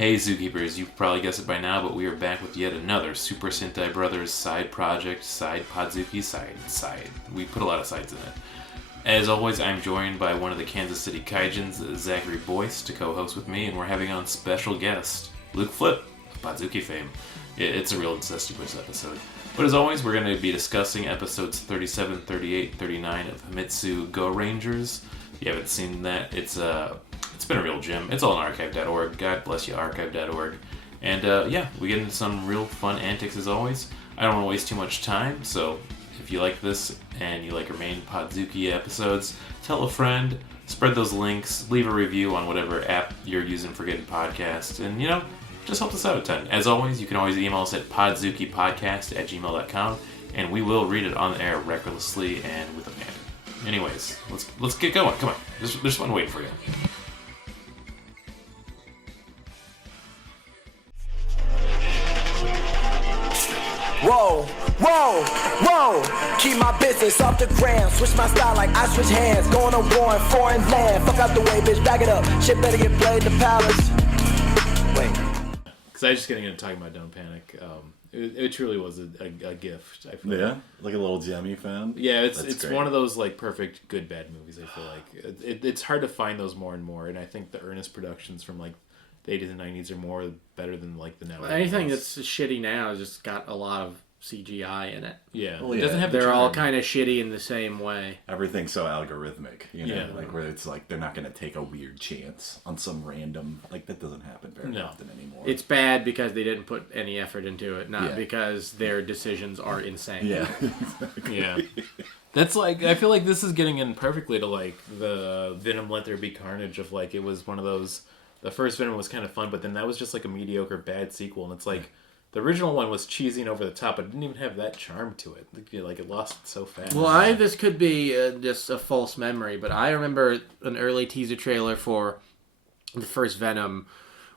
Hey Zookeepers, you've probably guessed it by now, but we are back with yet another Super Sentai Brothers side project, side Podzooky, side. We put a lot of sides in it. As always, I'm joined by one of the Kansas City Kaijins, Zachary Boyce, to co-host with me, and we're having on special guest, Luke Flip, of Podzooky fame. It's a real incestuous episode. But as always, we're going to be discussing episodes 37, 38, 39 of Himitsu Gorangers. If you haven't seen that, it's been a real gem. It's all on archive.org. God bless you, archive.org. And we get into some real fun antics as always. I don't want to waste too much time, so if you like this and you like our main Podzooky episodes, tell a friend, spread those links, leave a review on whatever app you're using for getting podcasts, and just help us out a ton. As always, you can always email us at podzookypodcast@gmail.com, and we will read it on the air recklessly and with abandon. Anyways, let's get going. Come on, there's one waiting for you. Whoa, whoa, whoa. Keep my business off the ground. Switch my style like I switch hands. Going to war in foreign land. Fuck out the way, bitch, back it up. Shit better get played in the palace. Wait. Because I was just getting into talking about Don't Panic. It truly was a gift, I feel like. Like a little gem you found? Yeah, it's one of those like perfect good bad movies, I feel like. It's hard to find those more and more, and I think the earnest productions from like the 80s and 90s are more better than like the now. Anything that's shitty now has just got a lot of CGI in it. Yeah, well, it doesn't have. They're all kind of shitty in the same way. Everything's so algorithmic, like where it's like they're not going to take a weird chance on some random, like that doesn't happen very often anymore. It's bad because they didn't put any effort into it, not because their decisions are insane. Yeah, exactly. Yeah. That's like, I feel like this is getting in perfectly to like the Venom Let There Be Carnage of like, it was one of those, the first Venom was kind of fun, but then that was just like a mediocre bad sequel, and it's like, the original one was cheesy and over the top, but it didn't even have that charm to it. Like it lost so fast. Well, this could be just a false memory, but I remember an early teaser trailer for the first Venom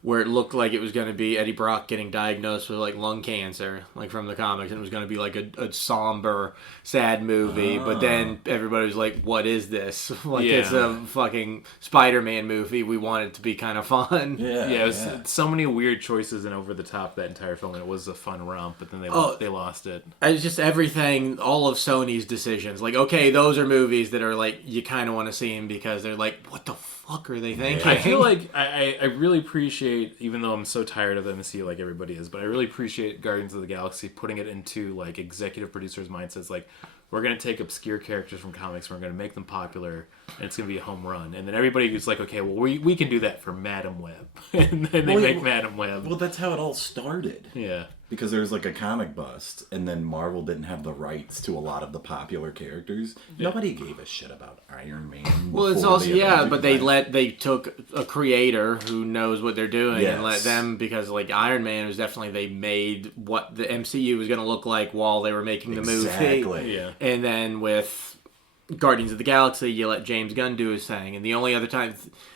where it looked like it was going to be Eddie Brock getting diagnosed with like lung cancer, like from the comics, and it was going to be like a somber, sad movie. But then everybody was like, "What is this? It's a fucking Spider-Man movie. We want it to be kind of fun." It was so many weird choices and over the top that entire film, and it was a fun romp. But then they lost it. It's just everything, all of Sony's decisions. Like, okay, those are movies that are like you kind of want to see them because they're like, what the fuck are they thinking? I feel like I really appreciate, even though I'm so tired of the MCU like everybody is, but I really appreciate Guardians of the Galaxy putting it into like executive producers' mindsets. Like, we're going to take obscure characters from comics, we're going to make them popular, and it's going to be a home run. And then everybody is like, okay, well, we can do that for Madam Web. And then they make Madam Web. Well, that's how it all started. Yeah. Because there was like a comic bust, and then Marvel didn't have the rights to a lot of the popular characters. Yeah. Nobody gave a shit about Iron Man. Well, it's also but they took a creator who knows what they're doing and let them, because like Iron Man was definitely, they made what the MCU was going to look like while they were making the movie. Exactly. Yeah. And then with Guardians of the Galaxy, you let James Gunn do his thing. And the only other time,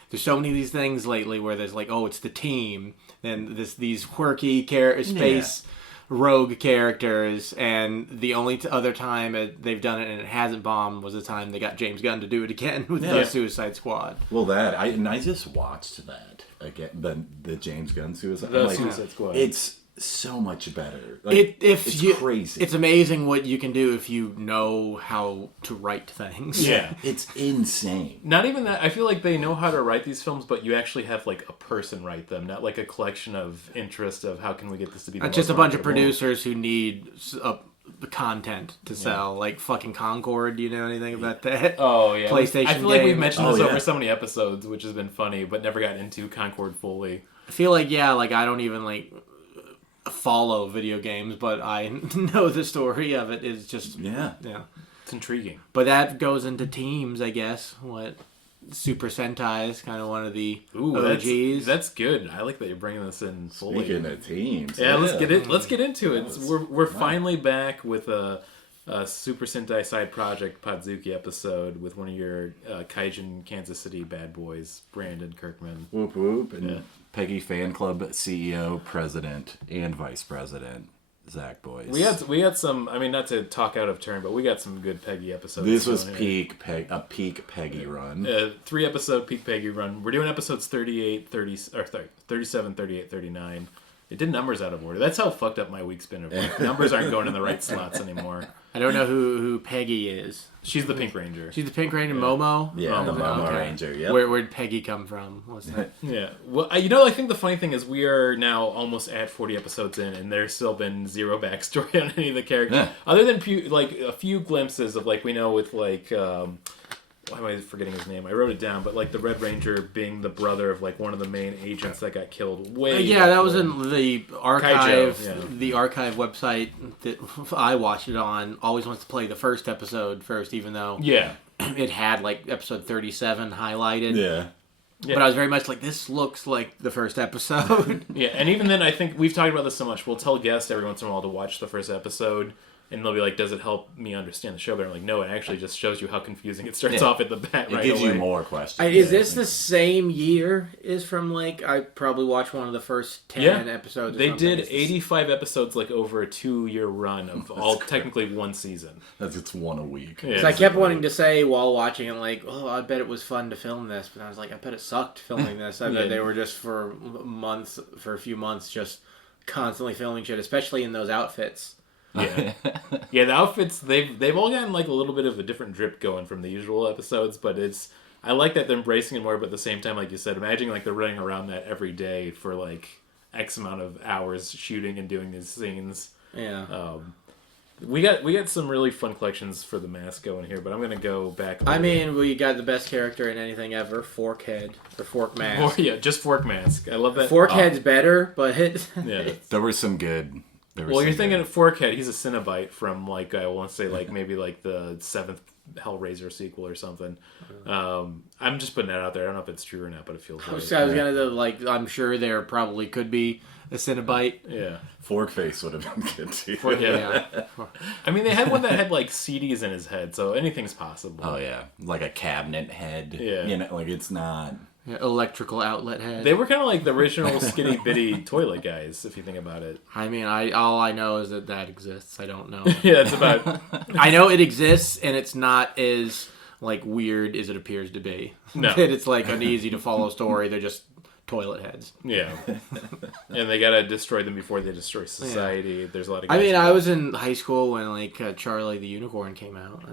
there's so many of these things lately where there's like, oh, it's the team, and these quirky space rogue characters, and the only other time they've done it and it hasn't bombed was the time they got James Gunn to do it again with the Suicide Squad. Well, I just watched that again, the James Gunn Suicide Squad. It's so much better. Like, it's crazy. It's amazing what you can do if you know how to write things. Yeah. It's insane. Not even that. I feel like they know how to write these films, but you actually have like a person write them, not like a collection of interest of how can we get this to be the just a bunch of producers who need content to sell, like fucking Concord. Do you know anything about that? Oh yeah, PlayStation. I feel like we've mentioned this over so many episodes, which has been funny, but never got into Concord fully. I feel like I don't even like follow video games, but I know the story of it is just it's intriguing. But that goes into teams, I guess. What Super Sentai is kind of one of the OGs. That's good. I like that you're bringing this in fully. Speaking of teams, let's get into it. We're finally back with a Super Sentai side project Podzooky episode with one of your Kaijin Kansas City bad boys, Brandon Kirkman. Whoop whoop, and Peggy Fan Club CEO, President, and Vice President, Zach boys. We had some. I mean, not to talk out of turn, but we got some good Peggy episodes. This was a peak Peggy run. 3-episode peak Peggy run. We're doing episodes 38, 37, 38, 39. It did numbers out of order. That's how fucked up my week's been. Like, numbers aren't going in the right slots anymore. I don't know who Peggy is. She's the Pink Ranger. She's the Pink Ranger, Momo? Yeah, the Momo Okay. Ranger, yep. Where'd Peggy come from? What's that? Yeah. Well, I think the funny thing is we are now almost at 40 episodes in, and there's still been zero backstory on any of the characters. Yeah. Other than a few glimpses of, like, we know with, like... why am I forgetting his name? I wrote it down, but like the Red Ranger being the brother of like one of the main agents that got killed way. That was in the archive. Kaijo, yeah. The archive website that I watched it on always wants to play the first episode first, even though it had like episode 37 highlighted. Yeah. But I was very much like, this looks like the first episode. Yeah, and even then, I think we've talked about this so much. We'll tell guests every once in a while to watch the first episode. And they'll be like, does it help me understand the show? But I'm like, no, it actually just shows you how confusing it starts off at the bat right It gives away. you more questions. Is this the same year as from like, I probably watched one of the first 10 episodes or They something. did 85 episodes like over a 2-year run of all technically one season. It's one a week. Yeah. So I kept wanting to say while watching it, like, oh, I bet it was fun to film this. But I was like, I bet it sucked filming this. I bet they were just for a few months, just constantly filming shit, especially in those outfits. Yeah, yeah. The outfits they've all gotten like a little bit of a different drip going from the usual episodes, but I like that they're embracing it more. But at the same time, like you said, imagine like they're running around that every day for like X amount of hours shooting and doing these scenes. Yeah. We got some really fun collections for the mask going here, but I'm gonna go back. I mean, we got the best character in anything ever, Forkhead or Fork Mask. Just Fork Mask. I love that. Forkhead's better, but Yeah. There were some good... Well, you're thinking of Forkhead. He's a Cenobite from, like, I want to say, like, maybe, like, the 7th Hellraiser sequel or something. I'm just putting that out there. I don't know if it's true or not, but it feels I right. was gonna like. I'm sure there probably could be a Cenobite. Yeah. Forkface would have been good, too. Yeah. I mean, they had one that had, like, CDs in his head, so anything's possible. Oh, yeah. Like a cabinet head. Yeah. You know, like, it's not... Yeah, electrical outlet head. They were kind of like the original skinny bitty toilet guys, if you think about it. I mean, all I know is that exists. I don't know. Yeah, it's about... I know it exists, and it's not as like weird as it appears to be. No. That it's like an easy to follow story. They're just toilet heads. Yeah. And they gotta destroy them before they destroy society. Yeah. There's a lot of... I mean, I was in high school when like Charlie the Unicorn came out.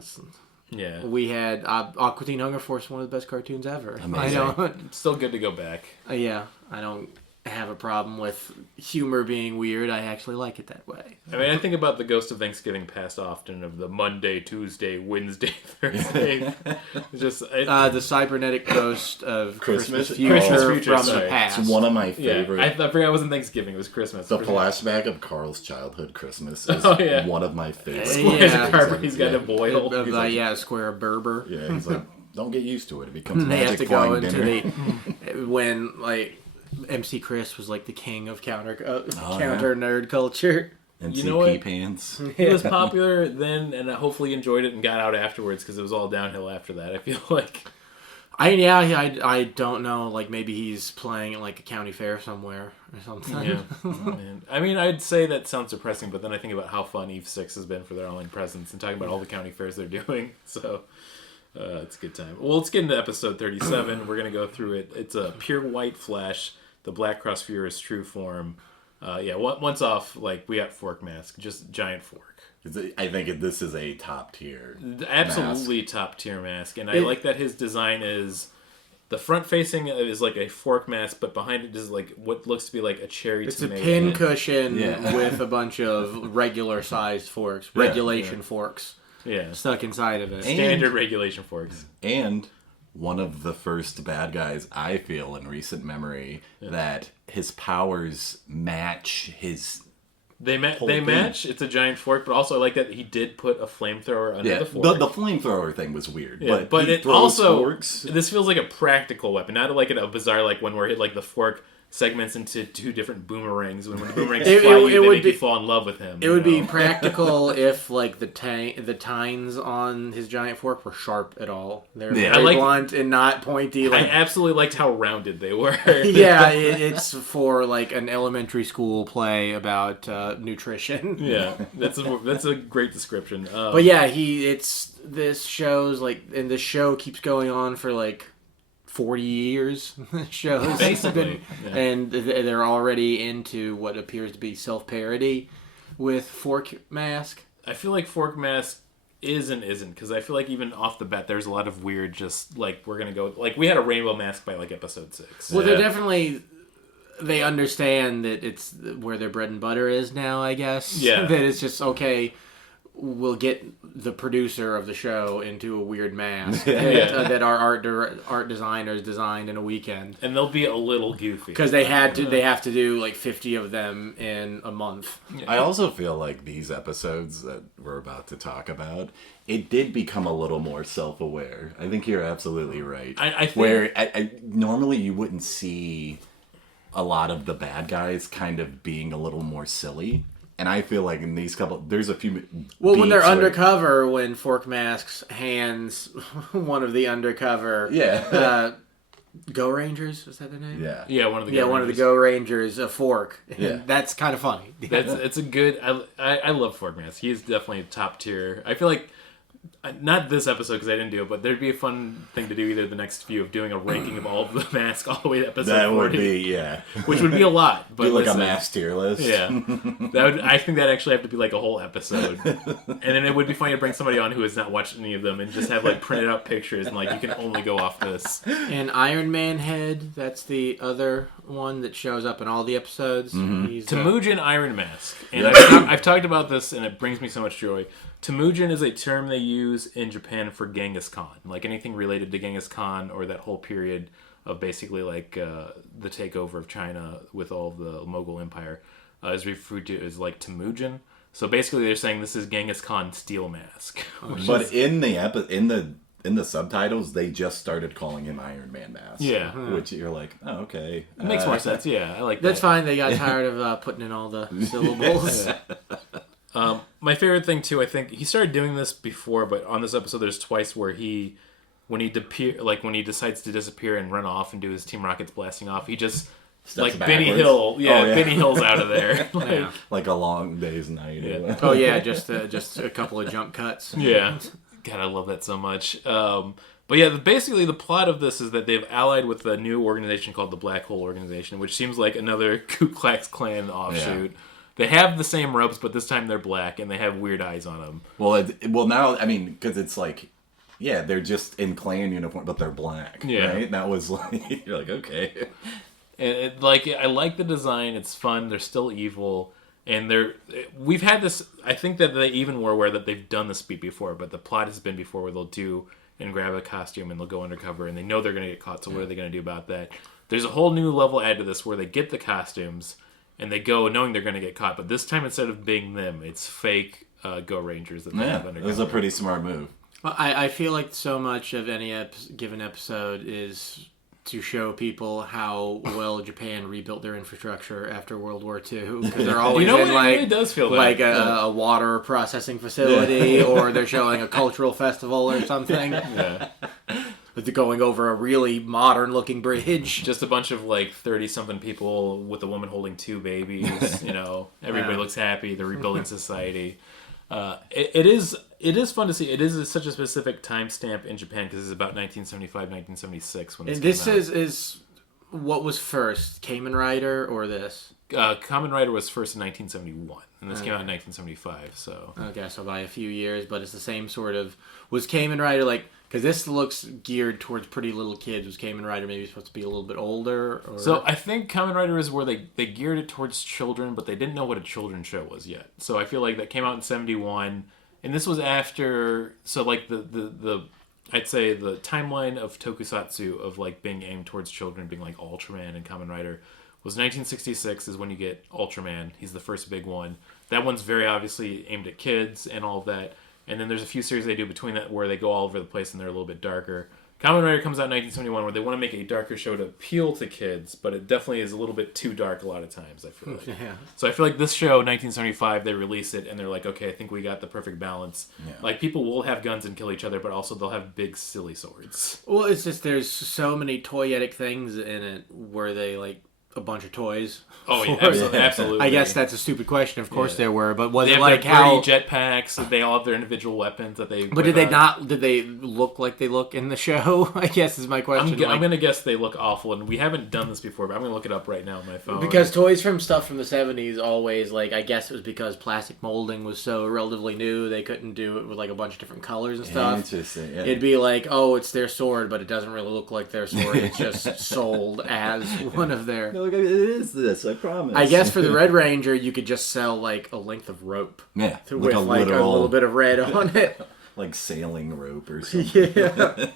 Yeah. We had Aqua Teen Hunger Force, one of the best cartoons ever. Amazing. I know. It's still good to go back. Yeah, I don't have a problem with humor being weird. I actually like it that way. I mean, I think about the Ghost of Thanksgiving past often of the Monday, Tuesday, Wednesday, Thursday. The cybernetic ghost of Christmas Christmas future future, from sorry. the past. It's one of my Yeah, favorite... I forgot it wasn't Thanksgiving. It was Christmas. The flashback of Carl's childhood Christmas is yeah. one of my favorites. Yeah. He's got a boil. A square of Berber. Yeah, he's like, don't get used to it. It becomes They have magic to go flying into dinner. when like MC Chris was like the king of counter nerd culture. And You know what? pants. He was popular then, and I hopefully enjoyed it and got out afterwards because it was all downhill after that. I feel like. I don't know. Like maybe he's playing at like a county fair somewhere or something. Yeah. Man. I mean, I'd say that sounds depressing, but then I think about how fun Eve 6 has been for their online presence and talking about all the county fairs they're doing. So. It's a good time. Well, let's get into episode 37. We're going to go through it. It's a pure white flesh, the Black Cross Fuhrer's true form. Once off, like, we got Fork Mask, just giant fork. I think this is a top tier. Absolutely mask. top tier mask. And I like that his design is... The front facing is like a fork mask, but behind it is like what looks to be like a cherry tomato. It's a pin cushion with a bunch of regular sized forks, regulation forks. Yeah. Stuck inside of it. Standard regulation forks. And one of the first bad guys, I feel, in recent memory, that his powers match his... They match. It's a giant fork, but also I like that he did put a flamethrower under the fork. The flamethrower thing was weird. Yeah, but it also... This feels like a practical weapon, not like a bizarre, like when we're hit, like the fork segments into 2 different boomerangs. When the boomerangs fly you, they make you fall in love with him. It would be practical if, like, the tines on his giant fork were sharp at all. They're very blunt and not pointy. I absolutely liked how rounded they were. Yeah, it's for, like, an elementary school play about nutrition. Yeah, that's a great description. But yeah, this show's, like, and this show keeps going on for, like, 40 years. Shows basically, and they're already into what appears to be self-parody with Fork Mask. I feel like Fork Mask is and isn't, because I feel like even off the bat there's a lot of weird, just like, we're gonna go, like, we had a rainbow mask by like episode 6. Well, they're definitely, they understand that it's where their bread and butter is now, I guess. Yeah. That it's just, okay, we'll get the producer of the show into a weird mask that our art designers designed in a weekend, and they'll be a little goofy because they have to do like 50 of them in a month. I also feel like these episodes that we're about to talk about, it did become a little more self-aware. I think you're absolutely right. I think, where normally you wouldn't see a lot of the bad guys kind of being a little more silly. And I feel like in these couple, there's a few. Well, when they're undercover, when Fork Masks hands one of the undercover, Go Rangers, is that their name? Yeah, one of the one of the Go Rangers a fork. Yeah, that's kind of funny. It's a good. I love Fork Mask. He's definitely top tier. I feel like. Not this episode because I didn't do it, but there'd be a fun thing to do either the next few of doing a ranking of all of the masks all the way to episode 40. That would be, which would be a lot. But do like a mask tier list. Yeah. I think that'd actually have to be like a whole episode. And then it would be funny to bring somebody on who has not watched any of them and just have like printed out pictures and like you can only go off this. And Iron Man Head, that's the other one that shows up in all the episodes. Mm-hmm. Temujin Iron Mask. And I've talked about this and it brings me so much joy. Temujin is a term they use in Japan for Genghis Khan. Like anything related to Genghis Khan or that whole period of basically like the takeover of China with all of the Mughal Empire is referred to as like Temujin. So basically they're saying this is Genghis Khan's steel mask. But in the subtitles, they just started calling him Iron Man Mask. Yeah. Which you're like, oh, okay. It makes more sense, yeah. I like that. That's fine. They got tired of putting in all the syllables. My favorite thing too, I think he started doing this before, but on this episode, there's twice where when he decides to disappear and run off and do his Team Rocket's blasting off, he just Steps like backwards. Benny Hill, Benny Hill's out of there, like a long day's night. Yeah. Oh yeah, just a couple of jump cuts. Yeah, God, I love that so much. But yeah, basically the plot of this is that they've allied with a new organization called the Black Hole Organization, which seems like another Ku Klux Klan offshoot. Yeah. They have the same robes, but this time they're black, and they have weird eyes on them. Well, now, I mean, because it's like, yeah, they're just in Klan uniform, but they're black, right? And that was like, you're like, okay. And I like the design. It's fun. They're still evil, and we've had this. I think that they even were aware that they've done this beat before, but the plot has been before where they'll do and grab a costume and they'll go undercover, and they know they're going to get caught. So what are they going to do about that? There's a whole new level added to this where they get the costumes. And they go knowing they're going to get caught. But this time, instead of being them, it's fake Go Rangers that they have undercover. It was a pretty smart move. Well, I feel like so much of any given episode is to show people how well Japan rebuilt their infrastructure after World War II. Because they're always in it really does feel like a water processing facility, or they're showing a cultural festival or something. Yeah. They're going over a really modern-looking bridge. Just a bunch of, 30-something people with a woman holding 2 babies. Everybody looks happy. They're rebuilding society. It is fun to see. It is such a specific timestamp in Japan because it's about 1975, 1976 when this came out. And this is what was first, Kamen Rider or this? Kamen Rider was first in 1971, and this came out in 1975. So okay, so by a few years, but it's the same sort of. Was Kamen Rider because this looks geared towards pretty little kids? Was Kamen Rider maybe supposed to be a little bit older? Or? So I think Kamen Rider is where they geared it towards children, but they didn't know what a children's show was yet. So I feel like that came out in 71, and this was after. So the I'd say the timeline of tokusatsu of being aimed towards children, being like Ultraman and Kamen Rider, was 1966 is when you get Ultraman. He's the first big one. That one's very obviously aimed at kids and all of that. And then there's a few series they do between that where they go all over the place and they're a little bit darker. Kamen Rider comes out in 1971, where they want to make a darker show to appeal to kids, but it definitely is a little bit too dark a lot of times, I feel like. Yeah. So I feel like this show, 1975, they release it, and they're like, okay, I think we got the perfect balance. Yeah. Like, people will have guns and kill each other, but also they'll have big, silly swords. Well, it's just there's so many toyetic things in it where they like a bunch of toys. Oh, yeah, absolutely. I guess that's a stupid question. Of course there were, but was They it have like their how? jetpacks. They all have their individual weapons that they. But did they not? Did they look like they look in the show? I guess is my question. I'm gonna guess they look awful, and we haven't done this before, but I'm gonna look it up right now on my phone. Because toys from stuff from the 70s always, like, I guess it was because plastic molding was so relatively new, they couldn't do it with, like, a bunch of different colors and stuff. Interesting, yeah. It'd be like, oh, it's their sword, but it doesn't really look like their sword. It's just sold as one of their... Look, it is this, I promise. I guess for the Red Ranger, you could just sell, like, a length of rope. Yeah, With, like, a little bit of red on it. Like sailing rope or something. Yeah.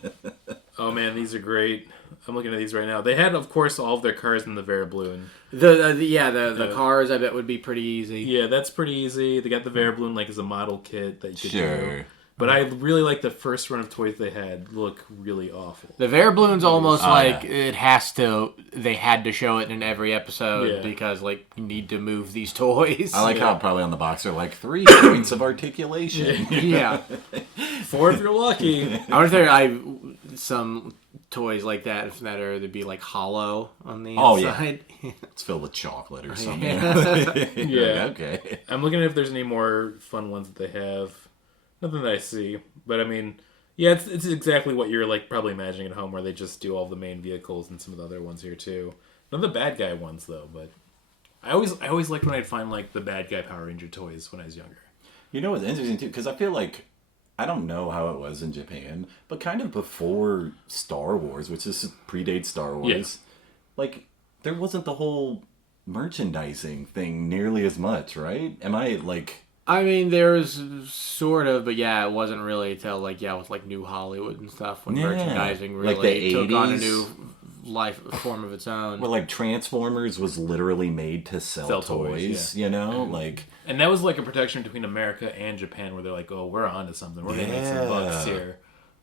Oh man, these are great. I'm looking at these right now. They had, of course, all of their cars in the Verbluen. The cars, I bet, would be pretty easy. Yeah, that's pretty easy. They got the Verbluen, like, as a model kit that you could Sure. do. But I really like the first run of toys they had. Look really awful. The Verblun's almost like yeah. they had to show it in every episode Yeah. because, like, you need to move these toys. I like how probably on the box are like 3 points of articulation. Yeah. 4 if you're lucky. I wonder if there are some toys like that there'd be like hollow on the inside. Yeah. It's filled with chocolate or something. Yeah. Okay. I'm looking at if there's any more fun ones that they have. Nothing that I see. But I mean, yeah, it's exactly what you're like probably imagining at home, where they just do all the main vehicles and some of the other ones here too. None of the bad guy ones though, but I always liked when I'd find like the bad guy Power Ranger toys when I was younger. You know what's interesting too? Because I feel like, I don't know how it was in Japan, but kind of before Star Wars, which is predates Star Wars, like, there wasn't the whole merchandising thing nearly as much, right? Am I, like... I mean, there's sort of, but yeah, it wasn't really until, like, with, like, New Hollywood and stuff, when merchandising really like the took 80s. on a new form of its own. Well, like, Transformers was literally made to sell toys, you know? Like... And that was like a protection between America and Japan, where they're like, oh, we're onto something. We're going to make some bucks here.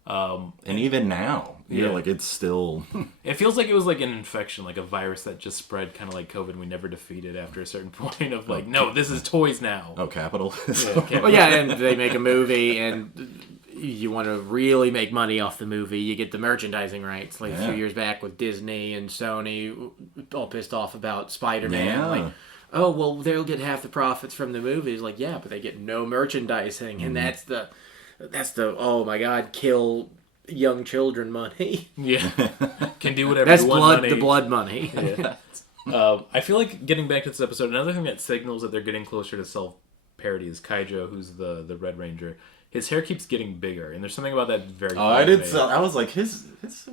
And even now, like, it's still... It feels like it was like an infection, like a virus that just spread kind of like COVID, and we never defeated after a certain point of like, no, this is toys now. Oh, capital. Well, yeah, and they make a movie, and you want to really make money off the movie, you get the merchandising rights. Like a few years back with Disney and Sony, all pissed off about Spider-Man. Yeah. Like, oh, well, they'll get half the profits from the movies. Like, yeah, but they get no merchandising, and that's the oh my god, kill young children money. Yeah, can do whatever. That's you want blood, money. the blood money. Yeah. I feel like getting back to this episode, another thing that signals that they're getting closer to self-parody is Kaijo, who's the Red Ranger. His hair keeps getting bigger, and there's something about that very. Oh, I did. I was like, his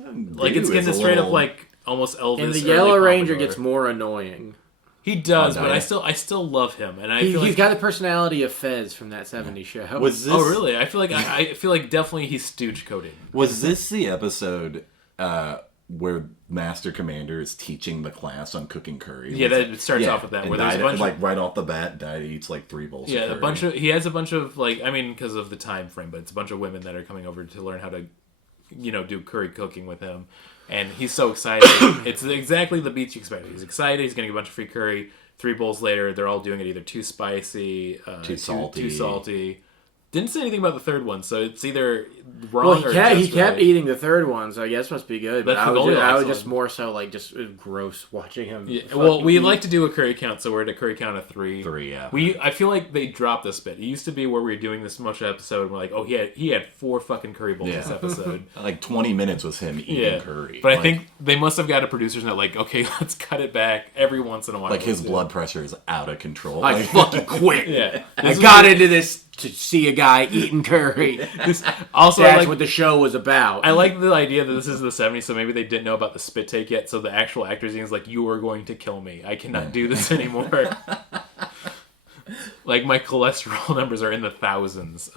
like it's getting straight up like almost Elvis. And the Yellow Ranger gets more annoying. He does, but I still love him, and he's got the personality of Fez from that '70s show. Was this? Oh, really? I feel like I feel like definitely he's stooge coded. Was this the episode where Master Commander is teaching the class on cooking curry? Yeah, it starts off with that. Where there's a bunch like right off the bat, Daddy eats like 3 bowls. Yeah, of curry. he has a bunch of like, I mean, because of the time frame, but it's a bunch of women that are coming over to learn how to, do curry cooking with him. And he's so excited. It's exactly the beats you expected. He's excited. He's getting a bunch of free curry. 3 bowls later, they're all doing it either too spicy, too salty. Didn't say anything about the third one, so it's either wrong or he just kept right. eating the third one, so I guess it must be good. But I was just more so like just gross watching him. Yeah, well, we like to do a curry count, so we're at a curry count of 3. 3, yeah. I feel like they dropped this bit. It used to be where we were doing this much episode, and we're like, oh, he had 4 fucking curry bowls this episode. Like 20 minutes was him eating curry. But I think they must have got a producer's note like, okay, let's cut it back every once in a while. Like his blood pressure is out of control. Like fucking quit. Yeah. I got into this to see a guy eating curry. Also, that's what the show was about. I like the idea that this is the 70s, so maybe they didn't know about the spit take yet, so the actual actor's is like, you are going to kill me. I cannot do this anymore. Like, my cholesterol numbers are in the thousands.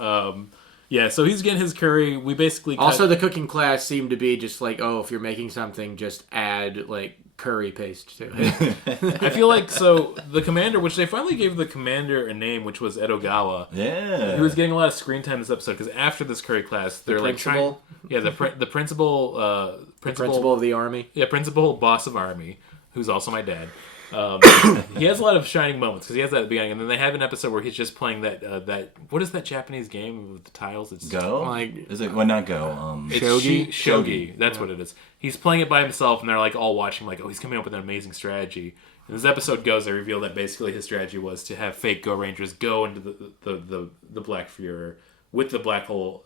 Yeah, so he's getting his curry. We basically also, the cooking class seemed to be just like, oh, if you're making something, just add, like, curry paste to it. I feel like the commander, which they finally gave the commander a name, which was Edogawa. Yeah. He was getting a lot of screen time this episode because after this curry class, they're like trying. Yeah, the principal. The principal of the army. Yeah, principal boss of army, who's also my dad. He has a lot of shining moments because he has that at the beginning, and then they have an episode where he's just playing that what is that Japanese game with the tiles? It's Go? like Is it? Well, not Go. it's Shogi. That's what it is. He's playing it by himself, and they're like all watching, like, oh, he's coming up with an amazing strategy. And this episode goes, they reveal that basically his strategy was to have fake Go Rangers go into the Black Fuhrer with the black hole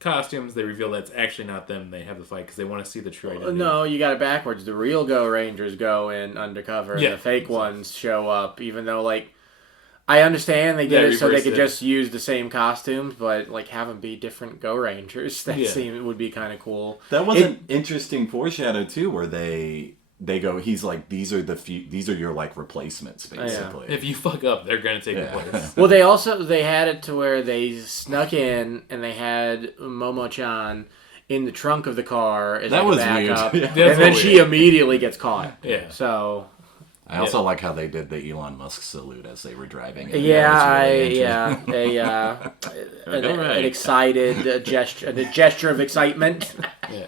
costumes. They reveal that's actually not them. They have the fight because they want to see the true identity. No, you got it backwards. The real Go Rangers go in undercover, and the fake ones show up. Even though, like, I understand they did it so they could just use the same costumes, but like have them be different Go Rangers. That would be kind of cool. That was an interesting foreshadow too, where they go. He's like, these are your like replacements, basically. If you fuck up, they're gonna take your place. Well, they had it to where they snuck in and they had Momo-chan in the trunk of the car as that like was a backup, weird. and then she immediately gets caught. Yeah. So I also like how they did the Elon Musk salute as they were driving. An excited gesture of excitement. Yeah.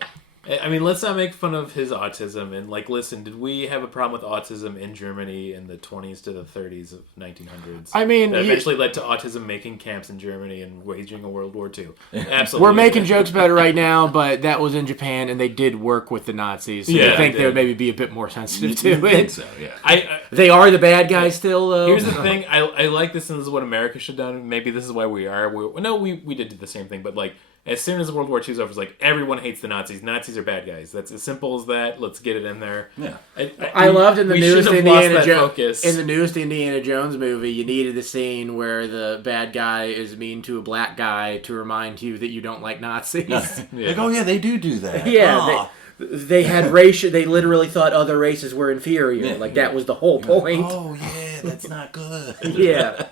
I mean, let's not make fun of his autism. And, like, listen, did we have a problem with autism in Germany in the 20s to the 30s of 1900s? I mean... That eventually led to autism making camps in Germany and waging a World War II. Absolutely. We're making jokes about it right now, but that was in Japan, and they did work with the Nazis. So I think they would maybe be a bit more sensitive to it. I think so, yeah. They are the bad guys still, though. Here's the thing. I like this, and this is what America should have done. Maybe this is why we are. We did do the same thing, but, like, as soon as World War II is over, it's like, everyone hates the Nazis. Nazis are bad guys. That's as simple as that. Let's get it in there. Yeah. I loved in the newest Indiana Jones. In the newest Indiana Jones movie, you needed the scene where the bad guy is mean to a black guy to remind you that you don't like Nazis. Like, oh yeah, they do that. Yeah. They had racial. They literally thought other races were inferior. That was the whole point. Oh yeah, that's not good. Yeah.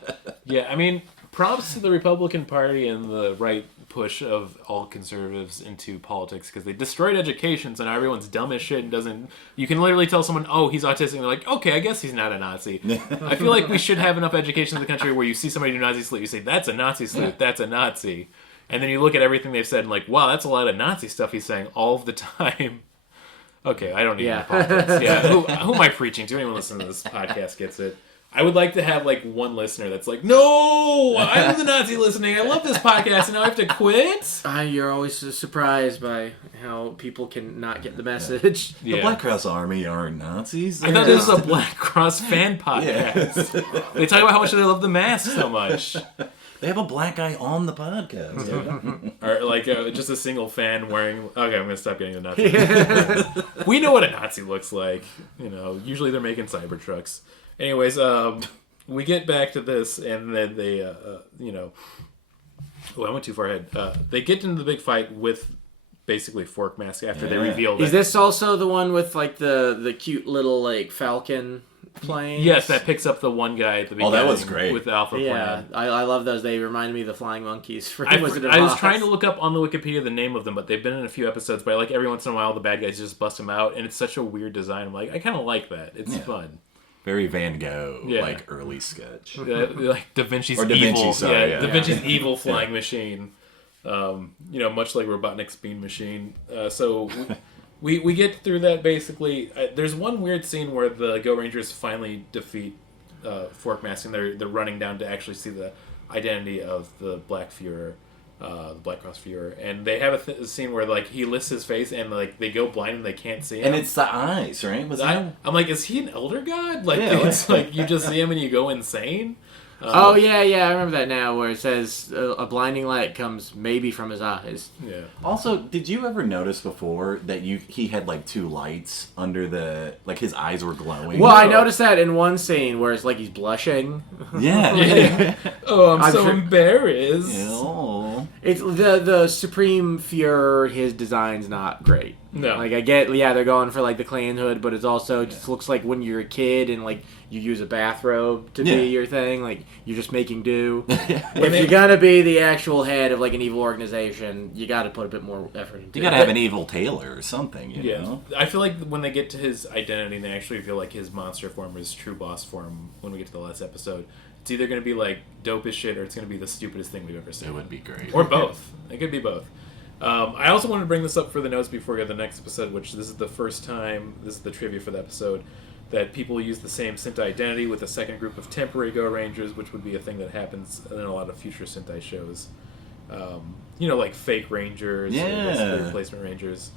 Yeah. I mean, props to the Republican Party and the right push of all conservatives into politics because they destroyed education, so now everyone's dumb as shit and doesn't. You can literally tell someone, "Oh, he's autistic," and they're like, "Okay, I guess he's not a Nazi." I feel like we should have enough education in the country where you see somebody do Nazi salute, you say, "That's a Nazi salute. That's a Nazi," and then you look at everything they've said and like, "Wow, that's a lot of Nazi stuff he's saying all of the time." Okay, I don't need any politics. Yeah, who am I preaching to? Anyone listening to this podcast gets it. I would like to have, like, one listener that's like, no, I'm the Nazi listening. I love this podcast, and now I have to quit? You're always surprised by how people can not get the message. Yeah. The Black Cross Army aren't Nazis. I thought this was a Black Cross fan podcast. Yeah. They talk about how much they love the mask so much. They have a black guy on the podcast. Or, like, just a single fan wearing... Okay, I'm going to stop getting the Nazi. We know what a Nazi looks like. You know, usually they're making Cybertrucks. Anyways, we get back to this, and then they, I went too far ahead. They get into the big fight with basically Fork Mask after they reveal that. Is this also the one with, like, the cute little, like, falcon plane? Yes, that picks up the one guy at the beginning. Oh, that was great. With the Alpha Plan. I love those. They reminded me of the Flying Monkeys. I was trying to look up on the Wikipedia the name of them, but they've been in a few episodes, but like every once in a while the bad guys just bust them out, and it's such a weird design. I'm like, I kind of like that. It's fun. Very Van Gogh, like early sketch. Like Da Vinci's or Da Vinci, evil. sorry, Da Vinci's evil flying machine. Much like Robotnik's Bean Machine. So we get through that basically. There's one weird scene where the Go Rangers finally defeat Fork Mask, and they're running down to actually see the identity of the Black Fuhrer. The Black Cross Fuhrer, and they have a scene where like he lifts his face and like they go blind and they can't see him. And it's the eyes, right? I'm like, is he an elder god? Like it's like you just see him and you go insane. I remember that now, where it says a blinding light comes maybe from his eyes. Yeah. Also, did you ever notice before that he had like two lights under like his eyes were glowing? Well, I noticed that in one scene where it's like he's blushing. Yeah. Oh, I'm so embarrassed. Oh. It's the Supreme Fuhrer. His design's not great. No. Like, I get, yeah, they're going for, like, the clan hood, but it also just looks like when you're a kid and, like, you use a bathrobe to be your thing. Like, you're just making do. If you're gonna be the actual head of, like, an evil organization, you gotta put a bit more effort into it. You gotta have an evil tailor or something, you know? I feel like when they get to his identity, they actually feel like his monster form or his true boss form when we get to the last episode. It's either going to be, like, dope as shit or it's going to be the stupidest thing we've ever seen. It would be great. Or both. It could be both. I also wanted to bring this up for the notes before we get to the next episode, which this is the first time, this is the trivia for the episode, that people use the same Sentai identity with a second group of temporary Go Rangers, which would be a thing that happens in a lot of future Sentai shows. You know, like fake Rangers, or replacement Rangers.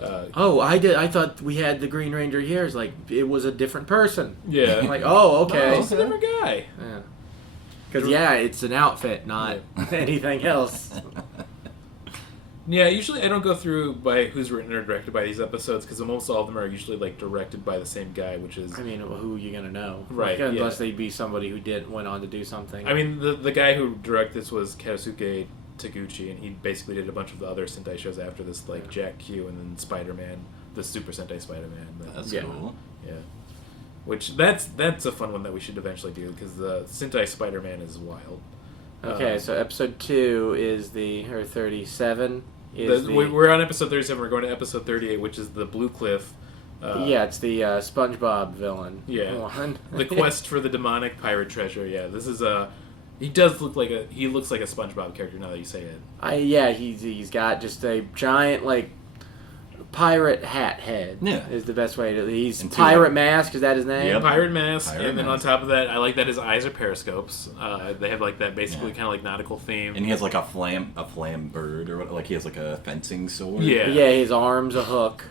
I thought we had the Green Ranger here. It's like, it was a different person. Yeah. I'm like, oh, okay. No, it's a different guy. Yeah. Because, it's an outfit, not anything else. Yeah, usually I don't go through by who's written or directed by these episodes, because almost all of them are usually, like, directed by the same guy, which is... I mean, who are you going to know? Right, like, unless they be somebody who went on to do something. I mean, the guy who directed this was Katsusuke Taguchi, and he basically did a bunch of the other Sentai shows after this, like Jack Q and then Spider-Man, the Super Sentai Spider-Man. That's cool. Yeah. Which, that's a fun one that we should eventually do, because the Sentai Spider-Man is wild. Okay, so episode 2 is 37. We're on episode 37. We're going to episode 38, which is the Blue Cliff. It's the SpongeBob villain. Yeah. One. The quest for the demonic pirate treasure. Yeah, this is a... He looks like a SpongeBob character now that you say it. He's got just a giant, like, pirate hat head. Yeah. Is the best way to... He's And Pirate Mask, is that his name? Yep. Pirate mask, Pirate and then mask. on top of that, I like that his eyes are periscopes. They have like that basically kind of like nautical theme. And he has like a flam bird, or what, like he has like a fencing sword. Yeah. Yeah, his arm's a hook.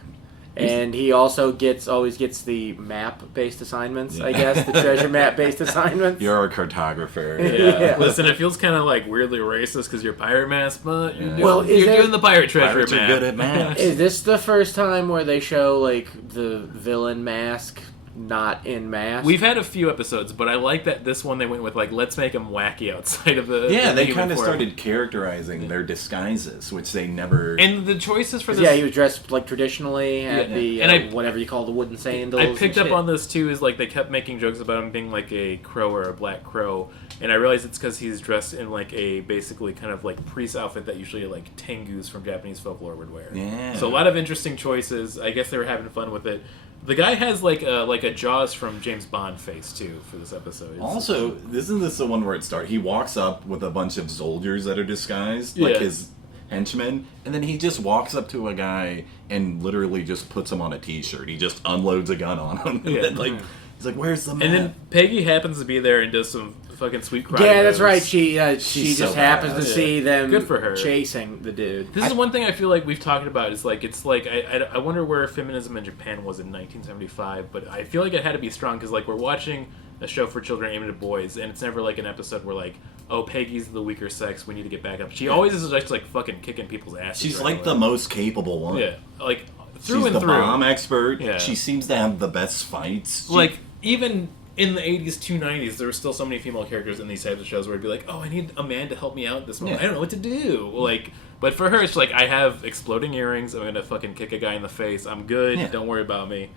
And he also always gets the map-based assignments, I guess. The treasure map-based assignments. You're a cartographer. Yeah. Listen, it feels kind of like weirdly racist because you're pirate mask, but you're doing the pirate treasure Pirates map. are good at maps. Is this the first time where they show, like, the villain mask not in mask? We've had a few episodes, but I like that this one they went with, like, let's make them wacky outside of the... Yeah, the they human kind of form. started characterizing their disguises, which they never... And the choices for this... Yeah, he was dressed, like, traditionally, had And whatever you call the wooden sandals. I picked and up shit. on this, too, is, like, they kept making jokes about him being, like, a crow or a black crow, and I realized it's because he's dressed in, like, a basically kind of, like, priest outfit that usually, like, tengus from Japanese folklore would wear. Yeah. So a lot of interesting choices. I guess they were having fun with it. The guy has, like a Jaws from James Bond face, too, for this episode. Also, isn't this the one where it starts? He walks up with a bunch of soldiers that are disguised, like his henchmen, and then he just walks up to a guy and literally just puts him on a t-shirt. He just unloads a gun on him. Yeah. And then, he's like, where's the map? And then Peggy happens to be there and does some fucking sweet cry. Yeah, that's moves. right. She She's just so happens badass. to see them Good for her. chasing the dude. This is one thing I feel like we've talked about. It's like I wonder where feminism in Japan was in 1975, but I feel like it had to be strong because like we're watching a show for children aimed at boys, and it's never like an episode where like, oh, Peggy's the weaker sex, we need to get back up. She always is just like fucking kicking people's asses. She's right like away. the most capable one. Yeah, like through She's and the through. bomb expert. Yeah. She seems to have the best fights. Like even in the 80s to 90s, there were still so many female characters in these types of shows where it'd be like, oh, I need a man to help me out at this moment. Yeah. I don't know what to do. Like, but for her, it's like, I have exploding earrings. I'm gonna fucking kick a guy in the face. I'm good. Yeah. Don't worry about me.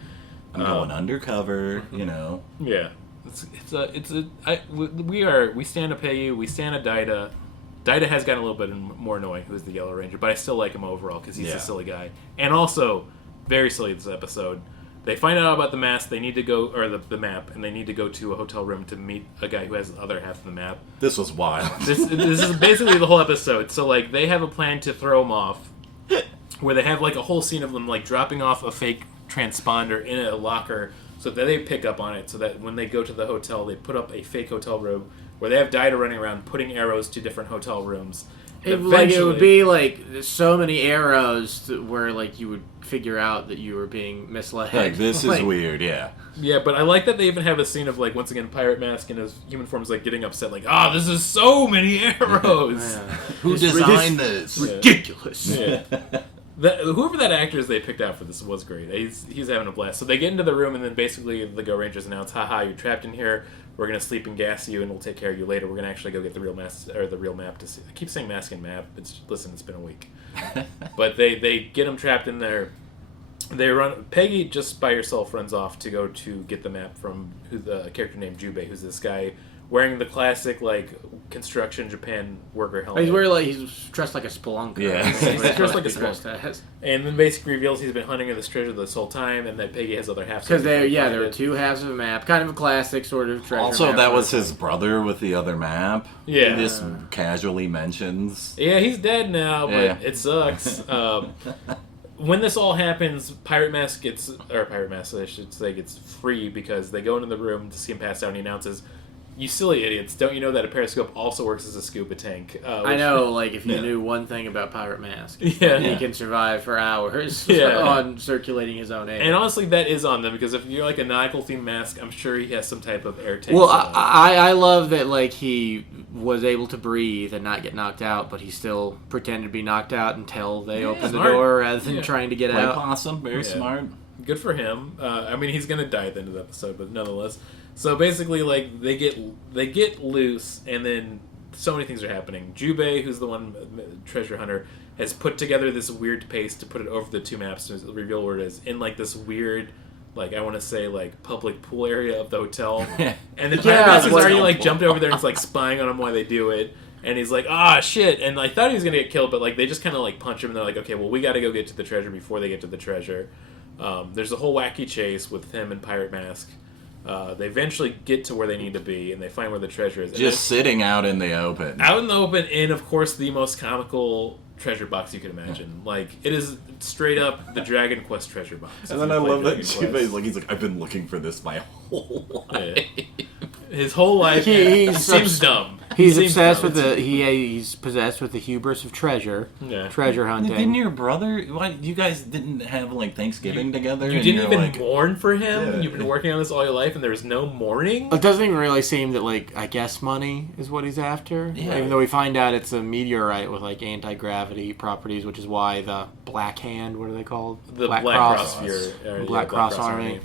I'm going undercover, you know. Yeah, we stand to pay you. We stand to Daida. Daida has gotten a little bit more annoying, who's the Yellow Ranger, but I still like him overall because he's a silly guy. And also, very silly this episode. They find out about the mask. They need to go, or the map, and they need to go to a hotel room to meet a guy who has the other half of the map. This was wild. This is basically the whole episode. So like they have a plan to throw him off, where they have like a whole scene of them like dropping off a fake transponder in a locker, so that they pick up on it. So that when they go to the hotel, they put up a fake hotel room where they have Daida running around putting arrows to different hotel rooms. It would be like so many arrows where like you would figure out that you were being misled. Like, this is weird, yeah. Yeah, but I like that they even have a scene of like once again Pirate Mask in his human form is like getting upset, like, this is so many arrows. Who designed this? Ridiculous. Yeah. Whoever that actor is they picked out for this was great. He's having a blast. So they get into the room and then basically the Go Rangers announce, haha, you're trapped in here. We're gonna sleep and gas you, and we'll take care of you later. We're gonna actually go get the real map to see. I keep saying mask and map. It's been a week, but they get him trapped in there. They run. Peggy just by herself runs off to go to get the map from the character named Jubei, who's this guy wearing the classic like construction Japan worker helmet. He's dressed like a spelunker. Yeah. He's dressed like a spelunker. And then basically reveals he's been hunting this treasure this whole time, and that Peggy has other halves. Because there were two halves of a map, kind of a classic sort of treasure. Also, map that was his brother with the other map. Yeah. He just casually mentions. Yeah, he's dead now, but Yeah. it sucks. When this all happens, Pirate Mask, I should say, gets free because they go into the room to see him pass out, and he announces, "You silly idiots, don't you know that a periscope also works as a scuba tank?" I know, like, if you knew one thing about Pirate Mask, he can survive for hours on circulating his own air. And honestly, that is on them, because if you're like a nautical-themed mask, I'm sure he has some type of air tank. Well, I love that, like, he was able to breathe and not get knocked out, but he still pretended to be knocked out until they opened the door rather than trying to get Play out. possum, very smart. Good for him. I mean, he's gonna die at the end of the episode, but nonetheless. So basically, like, they get loose, and then so many things are happening. Jubei, who's the one treasure hunter, has put together this weird paste to put it over the two maps to reveal where it is in like this weird, like, I want to say, like, public pool area of the hotel. And then Pirate Mask has already like jumped over there and is like spying on him while they do it. And he's like, ah, shit. And I thought he was gonna get killed, but like they just kind of like punch him, and they're like, okay, well, we got to go get to the treasure before they get to the treasure. There's a whole wacky chase with him and Pirate Mask. They eventually get to where they need to be, and they find where the treasure is. Just sitting out in the open. Out in the open, in, of course, the most comical treasure box you can imagine. Like, it is straight up the Dragon Quest treasure box. And then I love that Jubei's like, he's like, I've been looking for this my whole life. Yeah. His whole life seems dumb. He's obsessed with he's possessed with the hubris of treasure. Yeah. Treasure hunting. Didn't your brother? Why you guys didn't have like Thanksgiving together? You didn't even mourn for him. Yeah. You've been working on this all your life, and there's no mourning. It doesn't even really seem that, like, I guess money is what he's after. Yeah. Even though we find out it's a meteorite with like anti-gravity properties, which is why the Black Hand, what are they called? The Black Cross Sphere, Black Cross Army.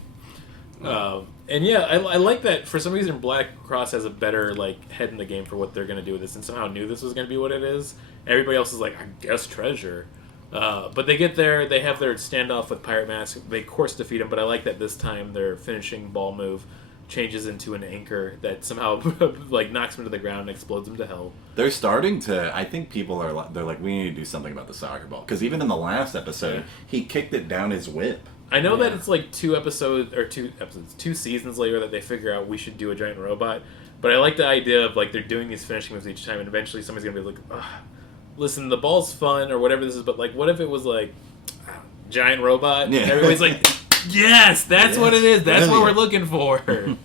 And yeah, I like that for some reason Black Cross has a better like head in the game for what they're going to do with this, and somehow knew this was going to be what it is. Everybody else is like, I guess treasure. But they get there, they have their standoff with Pirate Mask, they of course defeat him, but I like that this time their finishing ball move changes into an anchor that somehow like knocks him to the ground and explodes him to hell. They're starting to. I think people are. They're like, we need to do something about the soccer ball, because even in the last episode, he kicked it down his whip. I know that it's like two seasons later that they figure out we should do a giant robot, but I like the idea of like they're doing these finishing moves each time, and eventually somebody's gonna be like, ugh, listen, the ball's fun or whatever this is, but like, what if it was like giant robot? Yeah. And everybody's like, yes, that's what it is. That's what we're looking for. And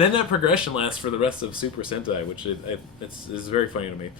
then that progression lasts for the rest of Super Sentai, which is very funny to me.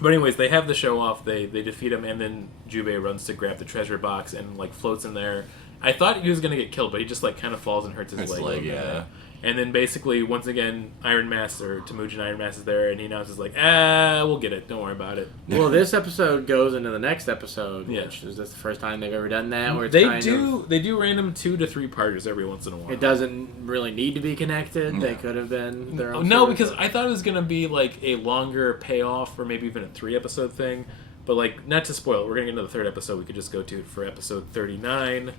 But anyways, they have the show off. They defeat him, and then Jubei runs to grab the treasure box and like floats in there. I thought he was gonna get killed, but he just like kind of falls and hurts his leg. Yeah. And then basically, once again, Iron Mask, or Temujin Iron Mask, is there, and he announces like, we'll get it. Don't worry about it. Well, this episode goes into the next episode, Yeah. which is the first time they've ever done that. Where it's They do random 2 to 3 parters every once in a while. It doesn't really need to be connected. They could have been their own. No, because I thought it was gonna be like a longer payoff, or maybe even a 3-episode thing. But like, not to spoil it, we're gonna get into the 3rd episode. We could just go to it for episode 39.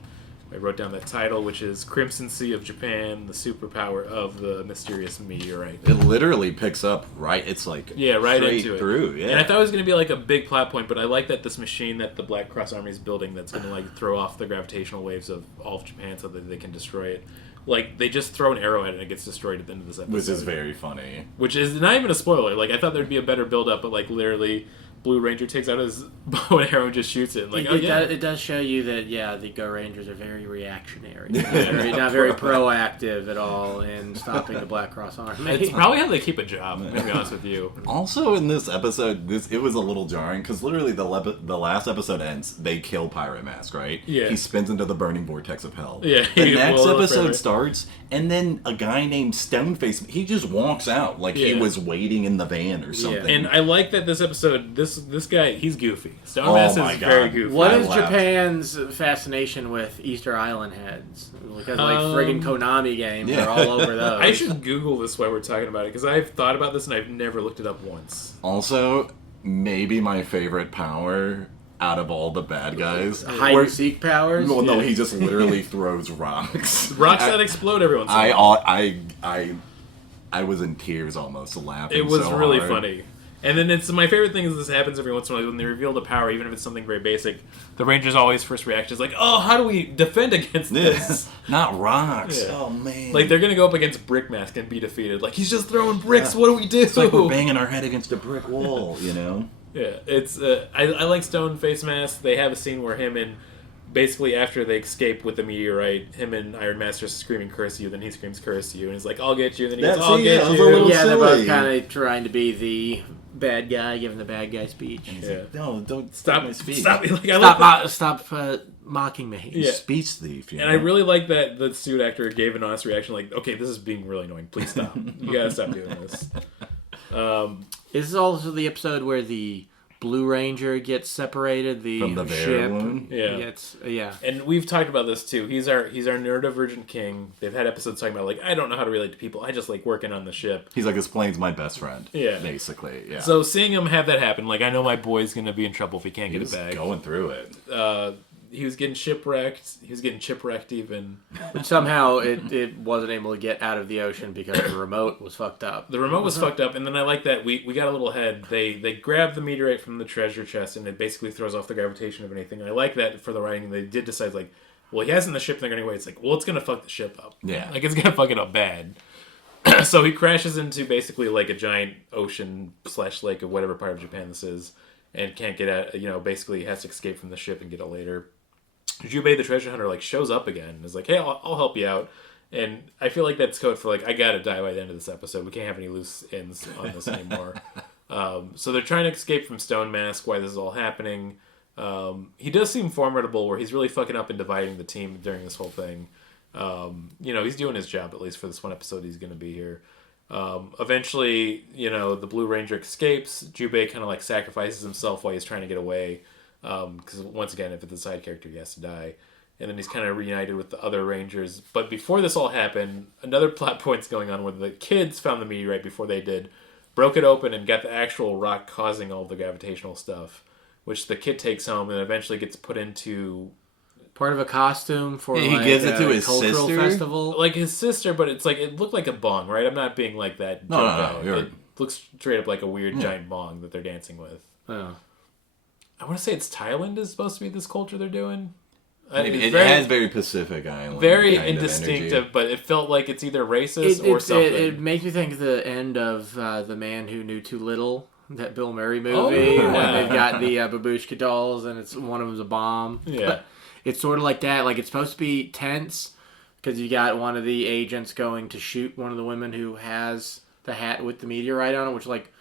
I wrote down that title, which is Crimson Sea of Japan, the superpower of the mysterious meteorite. It literally picks up right. It's like right straight into it. through. Yeah. And I thought it was going to be like a big plot point, but I like that this machine that the Black Cross Army is building that's going to like throw off the gravitational waves of all of Japan so that they can destroy it. Like, they just throw an arrow at it and it gets destroyed at the end of this episode. Which is very funny. Which is not even a spoiler. Like, I thought there'd be a better build-up, but like literally, Blue Ranger takes out his bow and arrow and just shoots it. And like, it does show you that the Go Rangers are very reactionary, not very proactive at all in stopping the Black Cross Army. It's probably how they keep a job. To be honest with you. Also, in this episode, it was a little jarring because literally the last episode ends. They kill Pirate Mask, right? Yeah. He spins into the burning vortex of hell. Yeah. The next episode starts, and then a guy named Stoneface, he just walks out like he was waiting in the van or something. And I like that this episode, this guy, he's goofy. Stone Mask is very goofy. What is Japan's fascination with Easter Island heads? Because like friggin' Konami games are all over those. I should Google this while we're talking about it, because I've thought about this and I've never looked it up once. Also, maybe my favorite power out of all the bad guys. Hide and seek powers? Well, no, he just literally throws rocks. Rocks that explode every once in a while. I was in tears almost laughing. It was so really hard. funny. And then my favorite thing is this happens every once in a while when they reveal the power, even if it's something very basic. The Rangers' always first reaction is like, "Oh, how do we defend against this?" Not rocks. Yeah. Oh man. Like they're gonna go up against Brick Mask and be defeated. Like he's just throwing bricks. What do we do? It's like we're banging our head against a brick wall, you know. Yeah, it's I like Stone Face Mask. They have a scene where him and basically after they escape with the meteorite, him and Iron Master screaming "curse you," then he screams "curse you," and he's like, "I'll get you," and then he goes, "I'll get you." Yeah, they're both kind of trying to be the bad guy, giving the bad guy speech. He's Yeah. like, no, don't Stop! my speech. Stop! Like, I Stop mocking me. Yeah. Speech thief. You And know? I really like that the suit actor gave an honest reaction, like, "Okay, this is being really annoying. Please stop. You gotta stop doing this." Is this also the episode where the Blue Ranger gets separated? From the bear ship wound? Yeah. And we've talked about this too. He's our neurodivergent king. They've had episodes talking about like, I don't know how to relate to people. I just like working on the ship. He's like, this plane's my best friend. Yeah. Basically, yeah. So seeing him have that happen, like I know my boy's gonna be in trouble if he can't he get was it back. going through it. He was getting shipwrecked. He was getting shipwrecked even. But somehow it wasn't able to get out of the ocean because the remote was fucked up. The remote was fucked up, and then I like that we got a little ahead. They grab the meteorite from the treasure chest, and it basically throws off the gravitation of anything. And I like that for the writing. They did decide like, well, he hasn't the ship thing anyway. It's like, well, it's gonna fuck the ship up. Yeah. Like it's gonna fuck it up bad. So he crashes into basically like a giant ocean / lake of whatever part of Japan this is, and can't get out. You know, basically has to escape from the ship and get it later. Jubei the treasure hunter like shows up again and is like, hey, I'll help you out. And I feel like that's code for like, I gotta die by the end of this episode. We can't have any loose ends on this anymore. So they're trying to escape from Stone Mask while this is all happening. He does seem formidable where he's really fucking up and dividing the team during this whole thing. You know, he's doing his job, at least for this one episode he's going to be here. Eventually, you know, the Blue Ranger escapes. Jubei kind of like sacrifices himself while he's trying to get away. Because once again, if it's a side character, he has to die. And then he's kind of reunited with the other Rangers. But before this all happened, another plot point's going on where the kids found the meteorite before they did, broke it open, and got the actual rock causing all the gravitational stuff, which the kid takes home and eventually gets put into part of a costume for He gives it to his cultural sister? festival. like his sister, but it's like it looked like a bong, right? I'm not being like that. No, joke no, out. you're- It looks straight up like a weird giant bong that they're dancing with. Oh. I want to say it's Thailand is supposed to be this culture they're doing. Maybe. It's It has very Pacific Island. very kind of indistinctive, energy. but it felt like it's either racist or something. It makes me think of the end of The Man Who Knew Too Little, that Bill Murray movie, Oh, yeah. when they've got the babushka dolls and it's one of them's a bomb. Yeah. But it's sort of like that. Like it's supposed to be tense because you got one of the agents going to shoot one of the women who has the hat with the meteorite on it, which like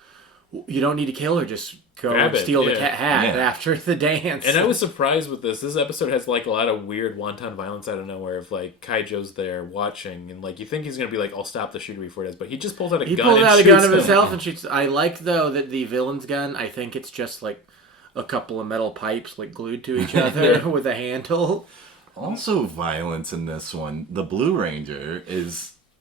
you don't need to kill her, just go Grab and it, steal the yeah. hat Yeah. after the dance. And I was surprised with this. This episode has like a lot of weird wonton violence out of nowhere. Of like Kaijo's there watching, and like you think he's gonna be like, "I'll stop the shooter before it is," but he just pulls out a He gun. pulls and out a shoots gun of them. himself and shoots. I like though that the villain's gun. I think it's just like a couple of metal pipes like glued to each other with a handle. Also, violence in this one. The Blue Ranger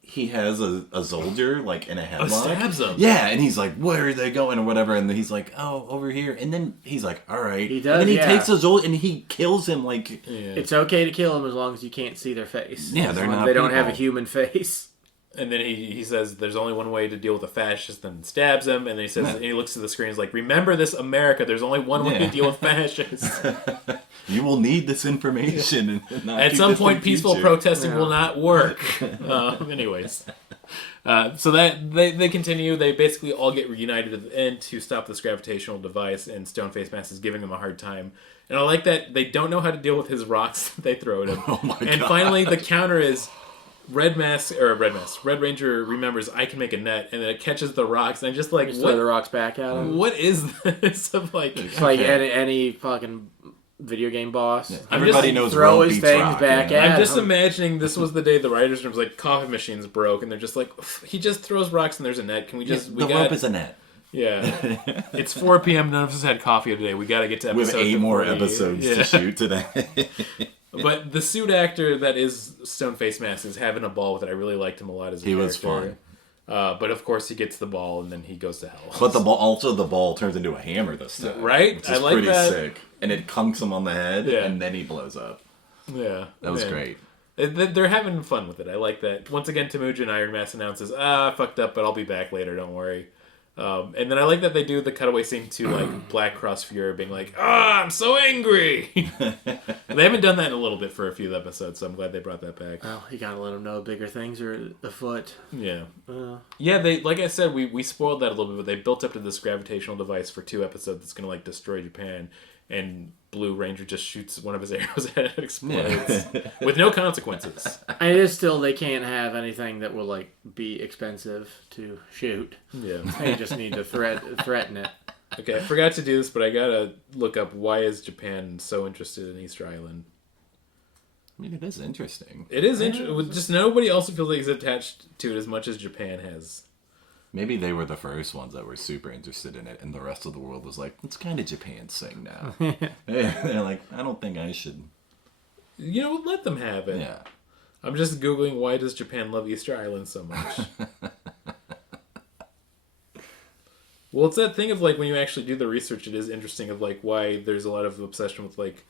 he has a soldier like in a headlock. stabs him. Yeah, and he's like, "Where are they going?" or whatever, and then he's like, "Oh, over here." And then he's like, "All right." He does, And then he yeah. takes a soldier and he kills him like. Yeah. It's okay to kill them as long as you can't see their face. Yeah, As they're long as not They don't have a people. human face. And then he says there's only one way to deal with a fascist, and stabs him. And then he says, and he looks to the screen, he's like, "Remember this, America. There's only one way to Yeah. deal with fascists." You will need this information. And not At do some this in point, peaceful future. protesting will not work. Anyways, so that they continue. They basically all get reunited at the end to stop this gravitational device, and Stoneface Mask is giving them a hard time. And I like that they don't know how to deal with his rocks that they throw at him. Oh my And God. finally, the counter is Red Ranger remembers I can make a net, and then it catches the rocks. And I'm just like, Just throw the what? rocks back at him. What is this? Of like, It's like any fucking video game boss. Everybody just knows throw Rome his beats things rock, back you know? at I'm just him. imagining this was the day the writers' room was like, coffee machines broke, and they're just like, he just throws rocks and there's a net. Can we just, the we rope got, is a net. yeah. It's 4 p.m. None of us had coffee today. We got to get to We have episode 8 more 40. episodes Yeah. to shoot today. But the suit actor that is Stoneface Mask is having a ball with it. I really liked him a lot as a He character. was fun. But of course he gets the ball and then he goes to hell. But the ball turns into a hammer this time. Right? Which is I like pretty that. sick. And it conks him on the head, Yeah. and then he blows up. Yeah. That was Man. great. They're having fun with it. I like that. Once again, Temujin Iron Mask announces, I fucked up, but I'll be back later, don't worry. And then I like that they do the cutaway scene to like Black Cross Fury being like, I'm so angry. They haven't done that in a little bit for a few episodes, so I'm glad they brought that back. Well, you gotta let them know bigger things are afoot. Yeah. Yeah, they like I said, we spoiled that a little bit, but they built up to this gravitational device for 2 episodes that's going to like destroy Japan, and Blue Ranger just shoots one of his arrows at it and explodes with no consequences. And it is still, they can't have anything that will like be expensive to shoot. Yeah. They just need to threaten it. Okay, I forgot to do this, but I gotta look up why is Japan so interested in Easter Island. I mean, it is interesting. It is interesting. Just nobody else feels like is attached to it as much as Japan has. Maybe they were the first ones that were super interested in it, and the rest of the world was like, it's kind of Japan's thing now. They're like, I don't think I should. You know, let them have it. Yeah. I'm just Googling why does Japan love Easter Island so much. Well, it's that thing of like when you actually do the research, it is interesting of like why there's a lot of obsession with like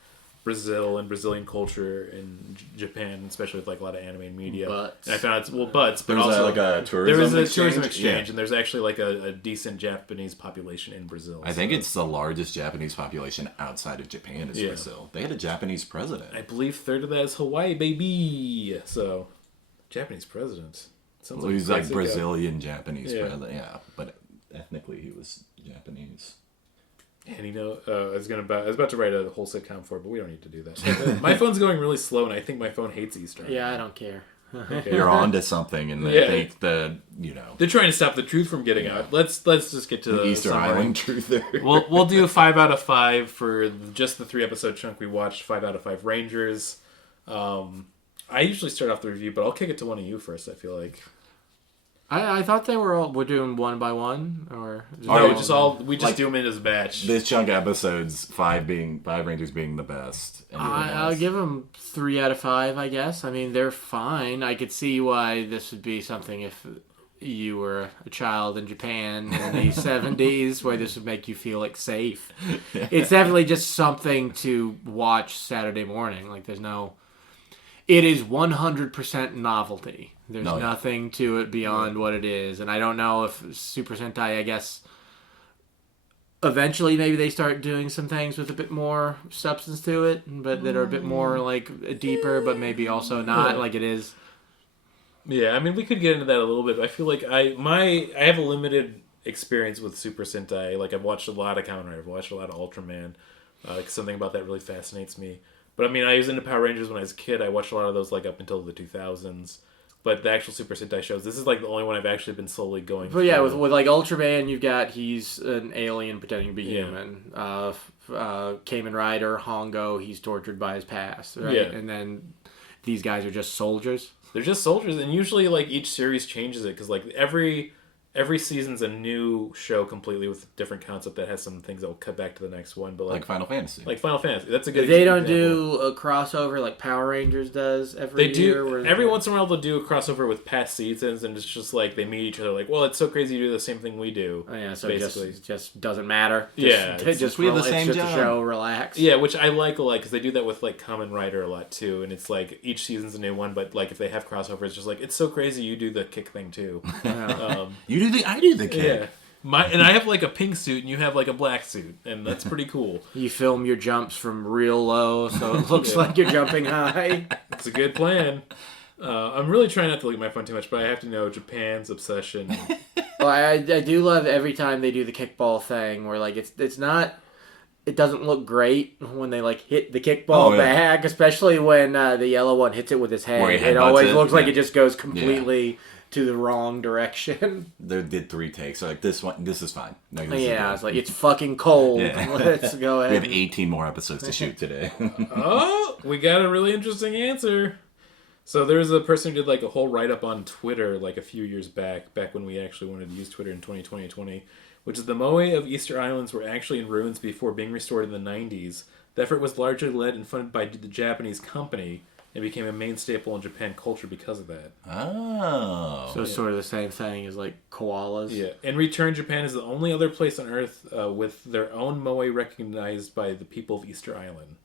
Brazil and Brazilian culture in Japan, especially with like a lot of anime and media. Butts. And I found it's butts, but There's also like a tourism there is a exchange? tourism exchange, Yeah. and there's actually like a decent Japanese population in Brazil. I think it's the largest Japanese population outside of Japan is Yeah. Brazil. They had a Japanese president. I believe third of that is Hawaii, baby. So, Japanese president. Sounds Well, he's like Mexico. Brazilian Japanese Yeah. president. Yeah, but ethnically he was Japanese. And you know, I was about to write a whole sitcom for it, but we don't need to do that. My phone's going really slow, and I think my phone hates Easter. Yeah, I don't care. Okay. You're onto something, and they Yeah. think the, you know, They're trying to stop the truth from getting out. Let's just get to the Easter summary. Island truther. We'll do a 5 out of 5 for just the 3 episode chunk we watched. 5 out of 5 Rangers. I usually start off the review, but I'll kick it to one of you first. I feel like. I thought they were doing one by one, or No, Right. we just Like- do them in as a batch. This chunk of episodes, five Rangers being the best. And I'll give them 3 out of 5. I guess. I mean, they're fine. I could see why this would be something if you were a child in Japan in the 70s, where this would make you feel like safe. It's definitely just something to watch Saturday morning. Like, there's no. It is 100% novelty. There's No, yeah. nothing to it beyond what it is. And I don't know if Super Sentai, I guess, eventually maybe they start doing some things with a bit more substance to it, but that are a bit more, like, deeper, but maybe also not, like it is. Yeah, I mean, we could get into that a little bit. But I feel like I have a limited experience with Super Sentai. Like, I've watched a lot of Kamen Rider. I've watched a lot of Ultraman. Like, something about that really fascinates me. But, I mean, I was into Power Rangers when I was a kid. I watched a lot of those, like, up until the 2000s. But the actual Super Sentai shows, this is, like, the only one I've actually been slowly going But yeah, through. with like Ultraman, you've got he's an alien pretending to be Yeah. human. Kamen Rider, Hongo, he's tortured by his past, right? Yeah. And then these guys are just soldiers. They're just soldiers, and usually, like, each series changes it, because, like, every season's a new show completely with a different concept that has some things that will cut back to the next one. But, like Final Fantasy. Like Final Fantasy. That's a good They don't example. do a crossover like Power Rangers does every They year. do every once in a while. They'll do a crossover with past seasons, and it's just like they meet each other. Like, well, it's so crazy you do the same thing we do. Oh, yeah, so basically. it just doesn't matter. Yeah, Just, just we have the it's same just job. a show. Relax. Yeah, which I like a lot because they do that with like Kamen Rider a lot too, and it's like each season's a new one. But like if they have crossovers, it's just like it's so crazy you do the kick thing too. I do the kick. Yeah. And I have like a pink suit and you have like a black suit, and that's pretty cool. You film your jumps from real low, so it looks like you're jumping high. It's a good plan. I'm really trying not to look at my phone too much, but I have to know Japan's obsession. Well, I do love every time they do the kickball thing, where like it's not. It doesn't look great when they like hit the kickball back, especially when the yellow one hits it with his head. Where he It headbutts always it, looks like yeah. it just goes completely to the wrong direction. They did 3 takes. So like this is fine. No, this is Yeah, good. it's like it's fucking cold. Yeah. Let's go We ahead. have 18 more episodes to shoot today. Oh, we got a really interesting answer. So there's a person who did like a whole write-up on Twitter like a few years back when we actually wanted to use Twitter in 2020, which is the moe of Easter Islands were actually in ruins before being restored in the 90s. The effort was largely led and funded by the Japanese company. and became a main staple in Japan culture because of that. Oh. So it's sort of the same thing as like koalas. Yeah. In return, Japan is the only other place on Earth with their own moe recognized by the people of Easter Island.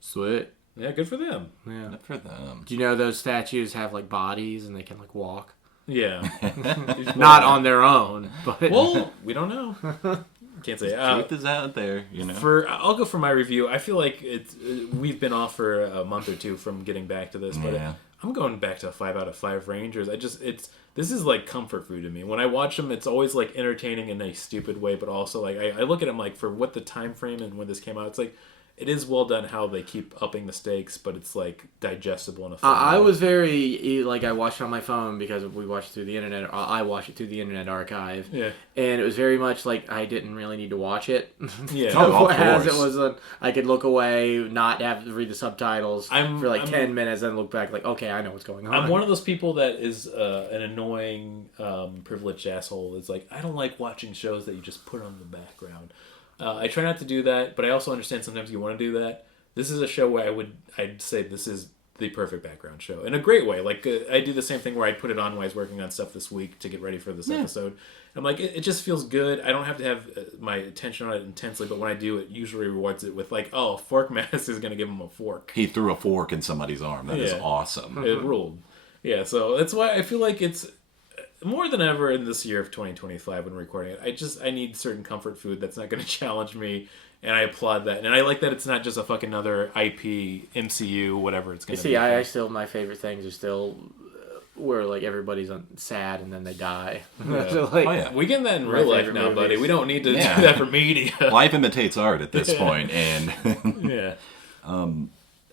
Sweet. Yeah, good for them. Yeah. Good for them. Do you know those statues have like bodies and they can like walk? Yeah. Not on their own, but Well, we don't know. Can't say. Truth is out there, you know. I'll go for my review. I feel like we've been off for a month or two from getting back to this, but Yeah. I'm going back to a 5 out of 5 Rangers. This is like comfort food to me. When I watch them, it's always like entertaining in a stupid way, but also like I look at them like for what the time frame and when this came out, it's like it is well done how they keep upping the stakes, but it's like digestible in a fun I way. was very like I watched it on my phone because we watched it through the internet. I watched it through the Internet Archive. Yeah. And it was very much like I didn't really need to watch it. Yeah. Oh, of As it course. was, I could look away, not have to read the subtitles for like 10 minutes, and look back like, okay, I know what's going on. I'm one of those people that is an annoying, privileged asshole. It's like, I don't like watching shows that you just put on the background. I try not to do that, but I also understand sometimes you want to do that. This is a show where I'd say this is the perfect background show in a great way. Like I do the same thing where I'd put it on when I was working on stuff this week to get ready for this episode. I'm like, it just feels good. I don't have to have my attention on it intensely, but when I do, it usually rewards it with like, oh, Fork Mass is going to give him a fork. He threw a fork in somebody's arm. That is Yeah. awesome. It ruled. Yeah, so that's why I feel like it's more than ever in this year of 2025 when recording it. I need certain comfort food that's not going to challenge me, and I applaud that. And I like that it's not just a fucking other IP, MCU, whatever it's going to be. See, I still, my favorite things are still where like everybody's sad and then they die. Yeah. So, like, Oh, yeah. We get that in My real life favorite now, buddy. movies. We don't need to Yeah. do that for media. Life imitates art at this point, and Yeah.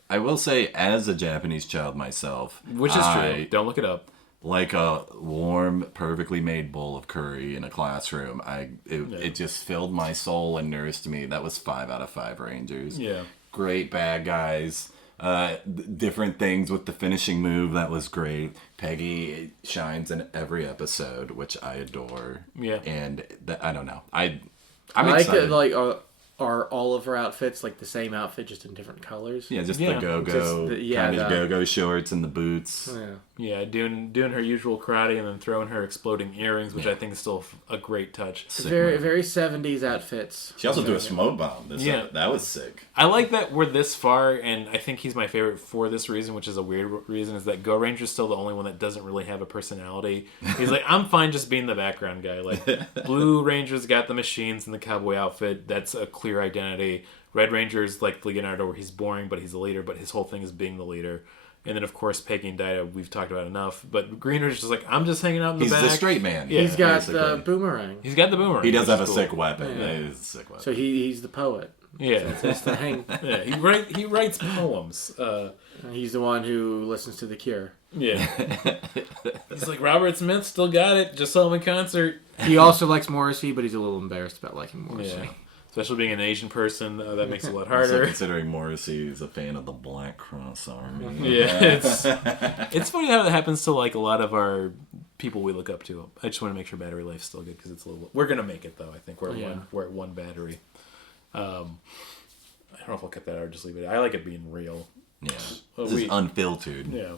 I will say, as a Japanese child myself, Which is true. Don't look it up. Like a warm, perfectly made bowl of curry in a classroom. It just filled my soul and nourished me. That was 5 out of 5 Rangers. Yeah. Great bad guys. Different things with the finishing move. That was great. Peggy shines in every episode, which I adore. Yeah. And I don't know. I'm I like excited. that, like, are all of her outfits like the same outfit, just in different colors? Yeah, just Yeah. the go-go, Just the- kind of the- go-go shorts and the boots. Yeah. Yeah, doing her usual karate and then throwing her exploding earrings, which I think is still a great touch. Very, very 70s outfits. She also threw a smoke bomb. Yeah. That was sick. I like that we're this far, and I think he's my favorite for this reason, which is a weird reason, is that Go Ranger's still the only one that doesn't really have a personality. He's like, I'm fine just being the background guy. Like, Blue Ranger's got the machines and the cowboy outfit. That's a clear identity. Red Ranger's like Leonardo, where he's boring, but he's the leader, but his whole thing is being the leader. And then, of course, Peggy and Dida, we've talked about enough. But Green Ranger's just like, I'm just hanging out in the He's back. the straight man. Yeah. He's got basically. the boomerang. He's got the boomerang. He does which have a is cool. sick weapon. Yeah. It is a sick weapon. So he's the poet. Yeah. That's the thing. Yeah, he writes poems. He's the one who listens to The Cure. Yeah. He's like, Robert Smith still got it. Just saw him in concert. He also likes Morrissey, but he's a little embarrassed about liking Morrissey. Yeah. Especially being an Asian person, that makes it a lot Also, harder. considering Morrissey is a fan of the Black Cross Army. Yeah, it's funny how that happens to like a lot of our people we look up to. I just want to make sure battery life's still good because it's a little. We're gonna make it though. I think we're at one battery. I don't know if I'll cut that out or just leave it. I like it being real. Yeah. Well, This is unfiltered. Yeah.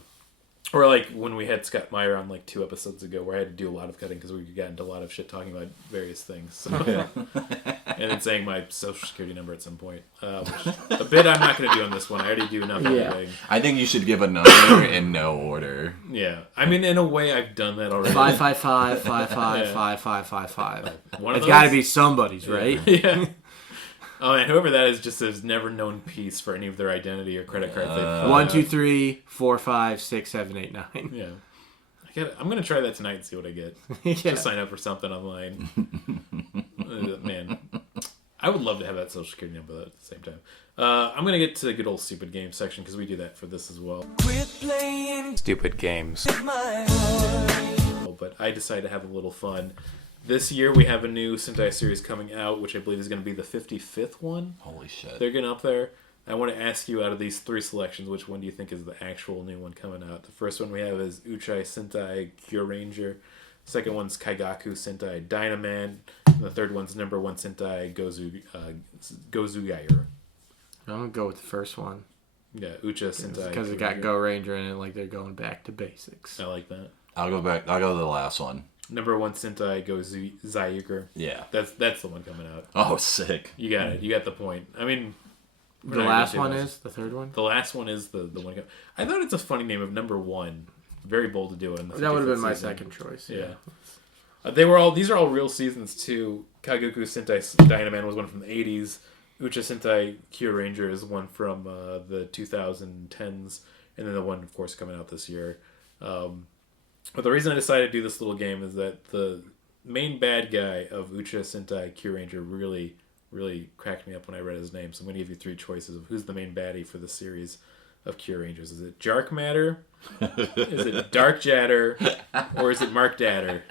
Or like when we had Scott Meyer on like 2 episodes ago, where I had to do a lot of cutting because we got into a lot of shit talking about various things. So. And then saying my social security number at some point. Which, a bit I'm not going to do on this one. I already do enough Yeah. editing. I think you should give a number in no order. Yeah. I mean, in a way, I've done that already. 555 55 5555. One of It's those? got to be somebody's, right? Yeah. Oh, and whoever that is just has never known peace for any of their identity or credit card. 1 2 3 4 5 6 7 8 9. Yeah. I'm going to try that tonight and see what I get. Yeah. Just sign up for something online. Man, I would love to have that social security number at the same time. I'm going to get to the good old stupid games section because we do that for this as well. Quit playing Stupid games. with my heart. But I decided to have a little fun. This year we have a new Sentai series coming out, which I believe is going to be the 55th one. Holy shit. They're getting up there. I want to ask you, out of these 3 selections, which one do you think is the actual new one coming out? The first one we have is Uchai Sentai Goranger. Second one's Kaigaku Sentai Dynaman. And the third one's number 1 Sentai Gozugaier. I'm going to go with the first one. Yeah, Ucha Sentai. Because it got Go Ranger in it, like they're going back to basics. I like that. I'll go back. I'll go to the last one. Number 1 Sentai goes Zayuker. Yeah. That's the one coming out. Oh, sick. You got it. You got the point. I mean, The last one is the third one. the last one is the one. I thought it's a funny name of number 1. Very bold to do it. In the That would have 55th been my season. second choice. Yeah. These are all real seasons too. Kagoku Sentai Dynaman was one from the 80s. Ucha Sentai Kyuranger is one from the 2010s, and then the one, of course, coming out this year. But the reason I decided to do this little game is that the main bad guy of Ucha Sentai Kyuranger really, really cracked me up when I read his name. So I'm going to give you 3 choices of who's the main baddie for the series of Kyurangers. Is it Jark Matter? Is it Dark Jatter? Or is it Mark Datter?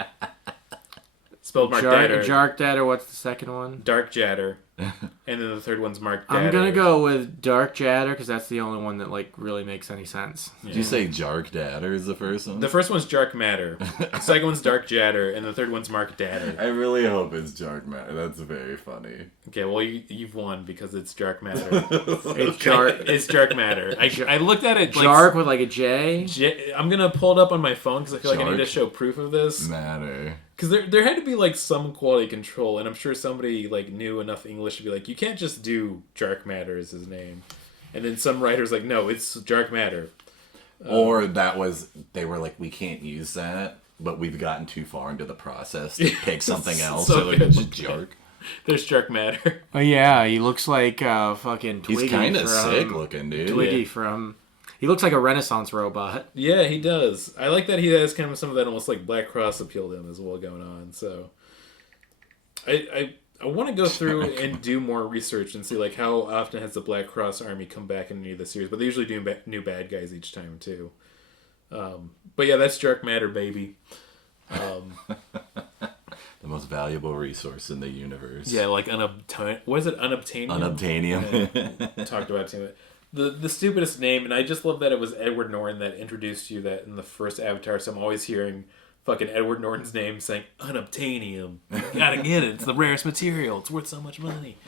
Spelled Mark Datter. Jark Datter, what's the second one? Dark Jatter. And then the third one's Mark Datter. I'm going to go with Dark Jatter because that's the only one that like really makes any sense. Did you say Jark Datter is the first one? The first one's Jark Matter. The second one's Dark Jatter. And the third one's Mark Datter. I really hope it's Jark Matter. That's very funny. Okay, well, you've won because it's Jark Matter. It's Jark. It's Jark Matter. I looked at it like... Jark with like a J? I'm going to pull it up on my phone because I feel like I need to Jark show proof of this. Matter. Because there had to be like some quality control, and I'm sure somebody like knew enough English to be like, you can't just do Jark Matter as his name. And then some writers like, no, it's Jark Matter. Or they were like, we can't use that, but we've gotten too far into the process to pick something else. So So like, good. just Jark. There's Jark Matter. Oh yeah, he looks like fucking Twiggy. He's kind of from sick looking, dude. Twiggy Yeah. from... He looks like a Renaissance robot. Yeah, he does. I like that he has kind of some of that almost like Black Cross appeal to him as well going on. So I want to go through and do more research and see like how often has the Black Cross Army come back in any of the series, but they usually do new bad guys each time too. But yeah, that's Jark Matter, baby. The most valuable resource in the universe. Yeah, like what is it? Unobtainium. Unobtainium. Talked about it too. The stupidest name, and I just love that it was Edward Norton that introduced you that in the first Avatar, so I'm always hearing fucking Edward Norton's name saying, Unobtainium. You gotta get it. It's the rarest material. It's worth so much money.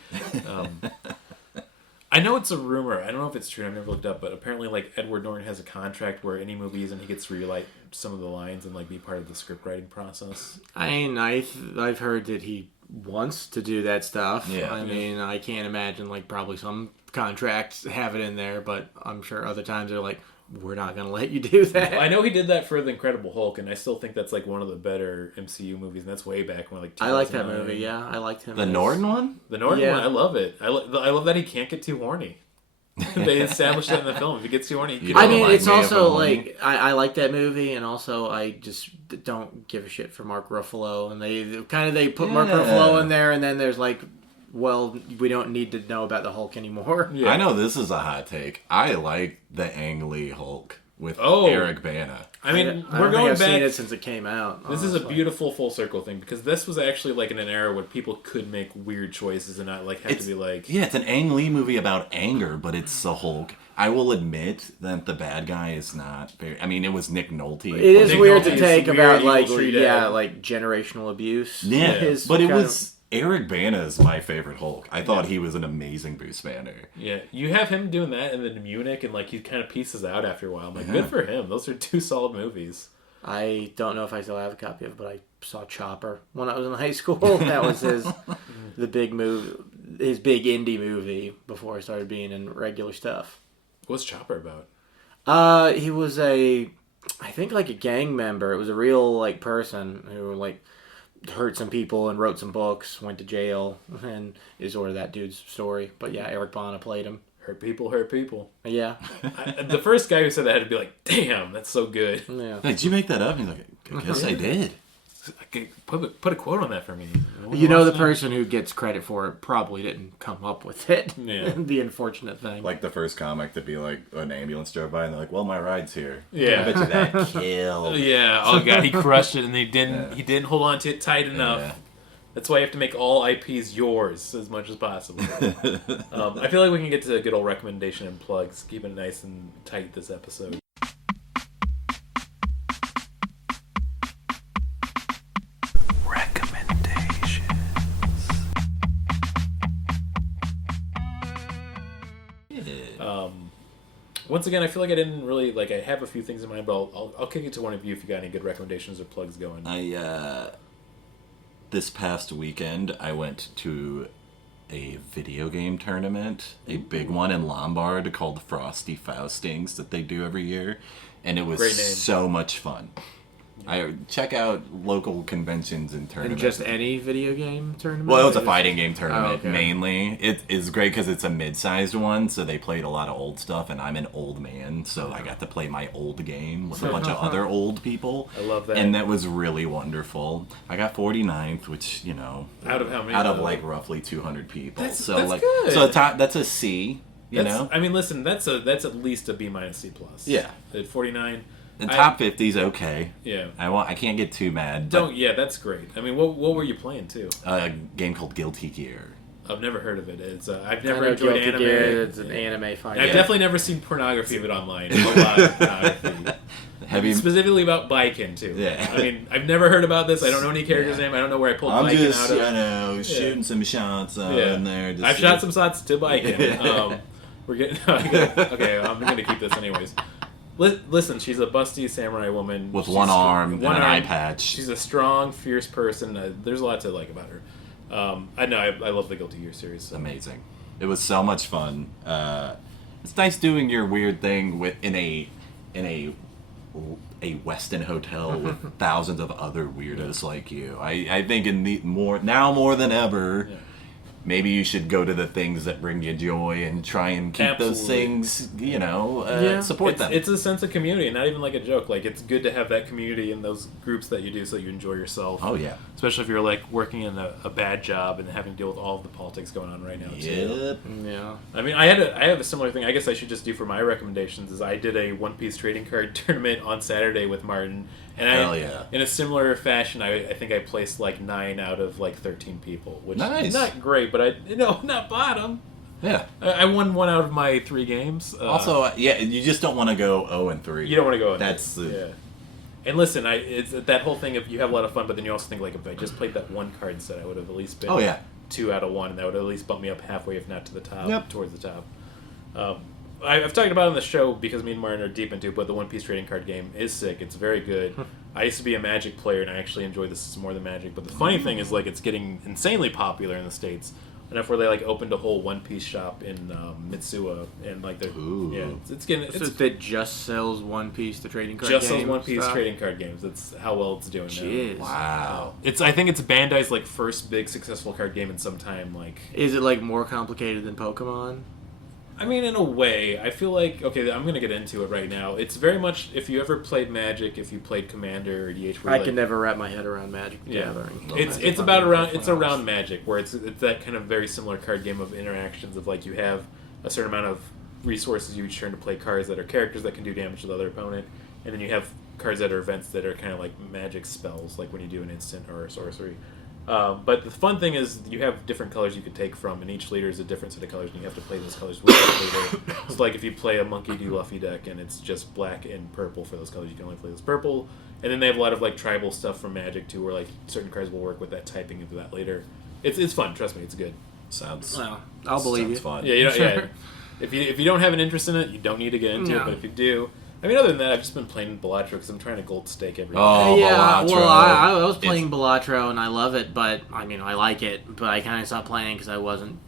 I know it's a rumor. I don't know if it's true. I've never looked up, but apparently like Edward Norton has a contract where any movies and he gets to rewrite some of the lines and like be part of the script writing process. I mean, I've heard that he wants to do that stuff. Yeah. I mean, I can't imagine like probably some contracts have it in there, but I'm sure other times they're like, we're not gonna let you do that. I know he did that for The Incredible Hulk, and I still think that's like one of the better MCU movies, and that's way back when like 2009. I like that movie. Yeah, I liked him. The Norton one? The Norton Yeah. one, I love it. I love that he can't get too horny. They established that in the film. If he gets too horny, he You can- I don't mean, like it's me if also I'm horny. like I like that movie, and also I just don't give a shit for Mark Ruffalo, and they put Mark Yeah. Ruffalo in there, and then there's like, well, we don't need to know about the Hulk anymore. Yeah. I know this is a hot take. I like the Ang Lee Hulk with Oh. Eric Bana. I mean, I don't we're think going I've back. seen it since it came out. This is a honestly. beautiful full circle thing because this was actually like in an era when people could make weird choices and not like have to be like. Yeah, it's an Ang Lee movie about anger, but it's the Hulk. I will admit that the bad guy is not very... I mean, it was Nick Nolte. It is Nick weird Nolte to is take weird, about evil like tree yeah, dad. like generational abuse. Yeah, is but it kind was... Eric Bana is my favorite Hulk. I thought he was an amazing Bruce Banner. Yeah, you have him doing that, and then Munich, and like he kind of pieces out after a while. I'm like, good for him. Those are 2 solid movies. I don't know if I still have a copy of it, but I saw Chopper when I was in high school. That was his big indie movie before I started being in regular stuff. What's Chopper about? He was I think like a gang member. It was a real like person who like hurt some people and wrote some books, went to jail, and is sort of that dude's story. But yeah, Eric Bana played him. Hurt people, hurt people. Yeah. The first guy who said that had to be like, damn, that's so good. Yeah. Hey, did you make that up? He's like, I guess I did. Okay, put a quote on that for me. You know, the person who gets credit for it probably didn't come up with it. Yeah. The unfortunate thing. Like the first comic to be like, an ambulance drove by and they're like, well, my ride's here. Yeah. I bet you that killed. Yeah. Oh god, he crushed it, and he didn't hold on to it tight enough. Yeah. That's why you have to make all IPs yours as much as possible. I feel like we can get to a good old recommendation and plugs. Keep it nice and tight this episode. Once again, I feel like I didn't really like. I have a few things in mind, but I'll kick it to one of you if you got any good recommendations or plugs going. This past weekend, I went to a video game tournament, a big one in Lombard called Frosty Faustings that they do every year, and it was so much fun. I check out local conventions and tournaments. And just any video game tournament? Well, it was a fighting game tournament, okay. mainly. It is great because it's a mid-sized one, so they played a lot of old stuff, and I'm an old man, so I got to play my old game with a bunch of other old people. I love that. And that was really wonderful. I got 49th, which, you know... Out of how many? Out of, like, roughly 200 people. That's like, good. So that's a C, you know? I mean, listen, that's at least a B minus C plus. Yeah. At 49... The top 50's okay. Yeah. I can't get too mad. Yeah, that's great. I mean, what were you playing too? A game called Guilty Gear. I've never heard of it. It's I've I never know enjoyed Guilty anime. Gear, it's an anime fight. I've definitely never seen pornography of it online. A lot of pornography. Specifically about Baiken too. Yeah. I mean, I've never heard about this. I don't know any character's name. I don't know where I pulled Baiken out of. Shooting some shots in there. I've shot some shots to Baiken. We're getting okay. I'm gonna keep this anyways. Listen, she's a busty samurai woman with one arm and an eye patch. She's a strong, fierce person. There's a lot to like about her. I know. I love the Guilty Gear series. So. Amazing. It was so much fun. It's nice doing your weird thing in a Westin hotel with thousands of other weirdos like you. I think more than ever. Yeah. Maybe you should go to the things that bring you joy and try and keep those things, support them. It's a sense of community, not even like a joke. Like, it's good to have that community in those groups that you do so you enjoy yourself. Oh, yeah. Especially if you're, like, working in a bad job and having to deal with all of the politics going on right now, too. Yeah. I mean, I have a similar thing I guess I should just do for my recommendations is I did a One Piece trading card tournament on Saturday with Martin. And in a similar fashion, I think I placed like 9 out of like 13 people, which is not great, but not bottom. Yeah, I won 1 out of my 3 games. Also, you just don't want to go 0-3. You don't want to go. Yeah. And listen, it's that whole thing of you have a lot of fun, but then you also think like if I just played that one card set, I would have at least been 2 out of 1, and that would at least bump me up halfway, if not to the top, towards the top. I've talked about it on the show because me and Martin are deep into it, but the One Piece trading card game is sick. It's very good. I used to be a Magic player, and I actually enjoy this more than Magic. But the funny thing is, like, it's getting insanely popular in the States. Enough where they, like, opened a whole One Piece shop in Mitsuwa, and, like, they're... Ooh. Yeah, it's getting... So that just sells One Piece, the trading card just games? Just sells One Piece stuff? trading card games. That's how well it's doing Jeez. now. Wow. I think it's Bandai's, like, first big successful card game in some time, like... Is it, like, more complicated than Pokemon? I mean, in a way, I feel like, okay, I'm going to get into it right now. It's very much, if you ever played Magic, if you played Commander or DH... I can never wrap my head around Magic the Gathering. It's around Magic, where it's that kind of very similar card game of interactions of, like, you have a certain amount of resources you each turn to play cards that are characters that can do damage to the other opponent, and then you have cards that are events that are kind of like Magic spells, like when you do an instant or a sorcery. But the fun thing is you have different colors you could take from, and each leader is a different set of colors, and you have to play those colors with that leader. So, like, if you play a Monkey D. Luffy deck, and it's just black and purple for those colors, you can only play those purple. And then they have a lot of, like, tribal stuff from Magic, too, where, like, certain cards will work with that typing of that later. It's fun, trust me, it's good. I'll believe you. Fun. Yeah. If you don't have an interest in it, you don't need to get into it, but if you do... I mean, other than that, I've just been playing Balatro because I'm trying to gold stake everything. Oh, yeah, Balatro. well, I was playing Balatro and I love it, but I mean, I like it, but I kind of stopped playing because I wasn't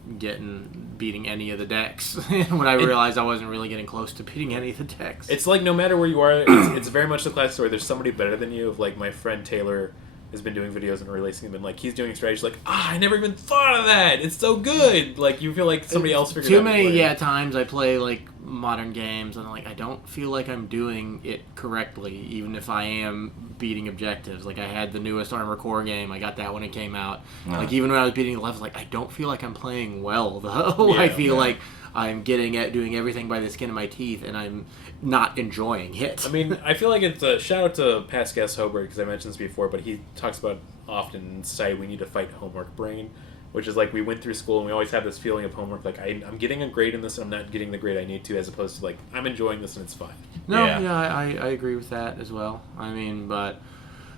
beating any of the decks. When I realized I wasn't really getting close to beating any of the decks. It's like no matter where you are, it's very much the class where there's somebody better than you. Like my friend Taylor has been doing videos and releasing them, and like he's doing strategies like, I never even thought of that. It's so good. Like you feel like somebody else figured out. Too many times I play like modern games and like I don't feel like I'm doing it correctly, even if I am beating objectives. Like I had the newest Armor Core game, I got that when it came out. Like even when I was beating the levels, like I don't feel like I'm playing well though. I feel like I'm doing everything by the skin of my teeth, and I'm not enjoying it. I mean, I feel like it's a shout out to past guest Hobart, because I mentioned this before, but he talks about often in society we need to fight homework brain, which is like we went through school and we always have this feeling of homework, like I'm getting a grade in this and I'm not getting the grade I need to, as opposed to like I'm enjoying this and it's fine. I agree with that as well. I mean, but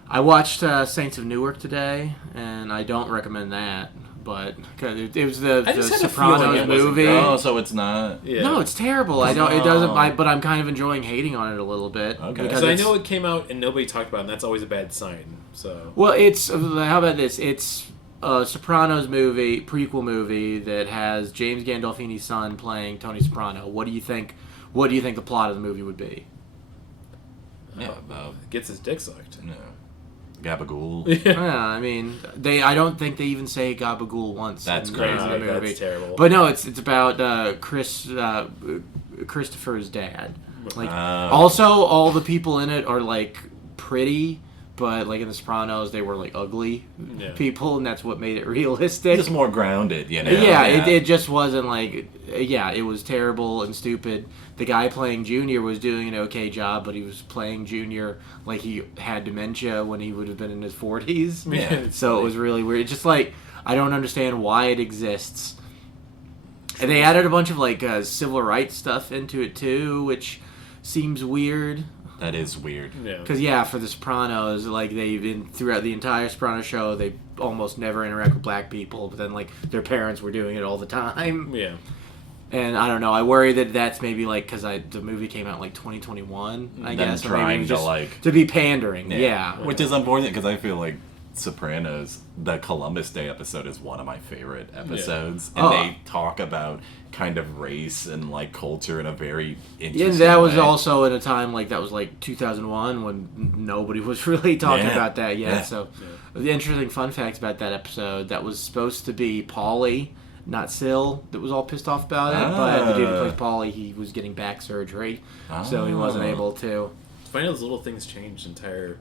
I watched Saints of Newark today, and I don't recommend that. But cause it was the just had a feeling Sopranos it wasn't movie. good. Oh, so it's not. Yeah. No, it's terrible. I don't. It doesn't. But I'm kind of enjoying hating on it a little bit. Okay. Because So I know it came out and nobody talked about it, and that's always a bad sign. So Well, it's how about this? It's a Sopranos movie, prequel movie that has James Gandolfini's son playing Tony Soprano. What do you think? What do you think the plot of the movie would be? Yeah, about gets his dick sucked. no. Gabagool. Yeah, I mean, I don't think they even say Gabagool once. That's in crazy. the movie. That's terrible. But no, it's about Christopher's dad. Like, also all the people in it are like pretty, but like in The Sopranos, they were like ugly people, and that's what made it realistic. Just more grounded, you know. Yeah, it just wasn't like, it was terrible and stupid. The guy playing Junior was doing an okay job, but he was playing Junior like he had dementia when he would have been in his 40s. Yeah. So it was really weird. It's just like, I don't understand why it exists. And they added a bunch of like civil rights stuff into it too, which seems weird. That is weird. Yeah. Because for The Sopranos, like throughout the entire Sopranos show, they almost never interact with black people, but then like their parents were doing it all the time. Yeah. And I don't know. I worry that that's maybe like because the movie came out in like 2021. I Them guess trying so maybe to, just to be pandering. Yeah. Which is unfortunate because I feel like Sopranos, the Columbus Day episode is one of my favorite episodes, and they talk about kind of race and like culture in a very interesting And that was way. also in a time like that was like 2001 when nobody was really talking about that yet. Yeah. So the interesting fun facts about that episode, that was supposed to be Paulie, not Sil, that was all pissed off about it. But the dude who plays Paulie, he was getting back surgery, so he wasn't able to. It's funny how those little things changed entire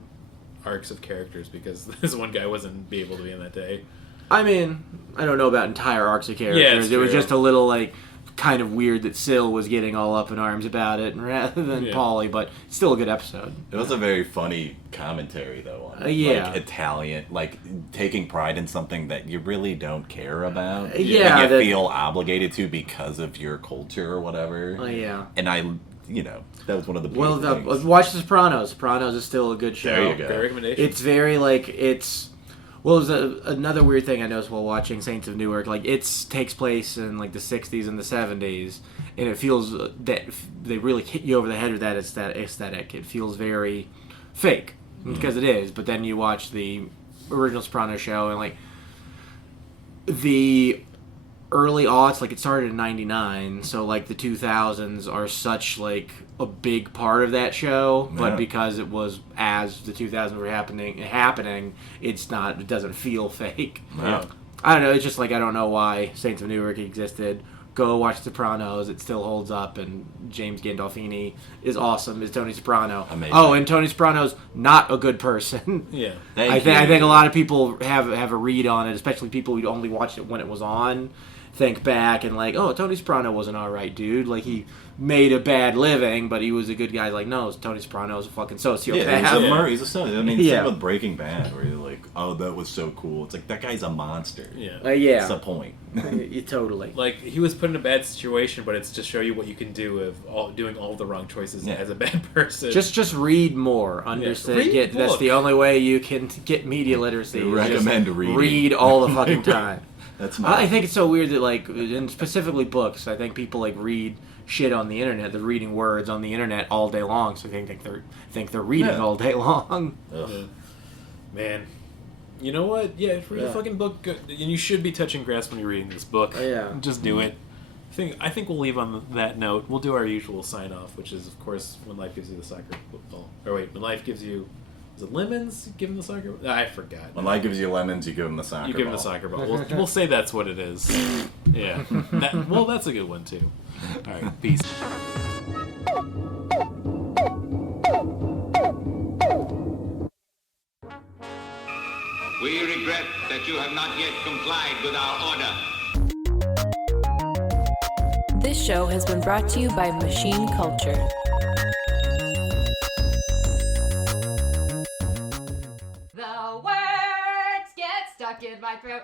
arcs of characters because this one guy wasn't be able to be in that day. I mean, I don't know about entire arcs of characters. Yeah, it was true. just a little like kind of weird that Sil was getting all up in arms about it rather than Paulie, but still a good episode. It was a very funny commentary, though, on like Italian, like taking pride in something that you really don't care about. But you feel obligated to because of your culture or whatever. And that was one of the big things. Watch The Sopranos. Sopranos is still a good show. There you go. Great recommendation. It's very well, it was another weird thing I noticed while watching Saints of Newark. Like, it takes place in like the 60s and the 70s, and it feels that they really hit you over the head with that aesthetic. It feels very fake because it is. But then you watch the original Sopranos show, and like the early aughts, like it started in '99, so like the 2000s are such like a big part of that show, but because it was as the 2000s were happening, it doesn't feel fake. I don't know. It's just like I don't know why Saints of Newark existed. Go watch Sopranos; it still holds up, and James Gandolfini is awesome as Tony Soprano. Amazing. Oh, and Tony Soprano's not a good person. Yeah, I think a lot of people have a read on it, especially people who only watched it when it was on. Think back and like, oh, Tony Soprano was an alright dude. Like, he made a bad living, but he was a good guy. Like, no, Tony Soprano is a fucking sociopath. Yeah, he's a sociopath. I mean, same with Breaking Bad, where you're like, oh, that was so cool. It's like, that guy's a monster. Yeah. That's the point. Totally. Like, he was put in a bad situation, but it's to show you what you can do of doing all the wrong choices as a bad person. Just read more. Understand? That's the only way you can get media literacy. Recommend reading. Read all the fucking time. I think it's so weird that, like, and specifically books, I think people, like, read shit on the internet. They're reading words on the internet all day long, so they think they're reading all day long. Man. You know what? Yeah, read a fucking book. And you should be touching grass when you're reading this book. Just do it. I think we'll leave on that note. We'll do our usual sign-off, which is, of course, when life gives you the soccer ball. Or wait, when life gives you... Is it lemons? Give him the soccer ball? I forgot. When life gives you lemons, you give him the soccer ball. You give him the soccer ball. We'll say that's what it is. Yeah. That's a good one, too. All right, peace. We regret that you have not yet complied with our order. This show has been brought to you by Machine Culture. The words get stuck in my throat.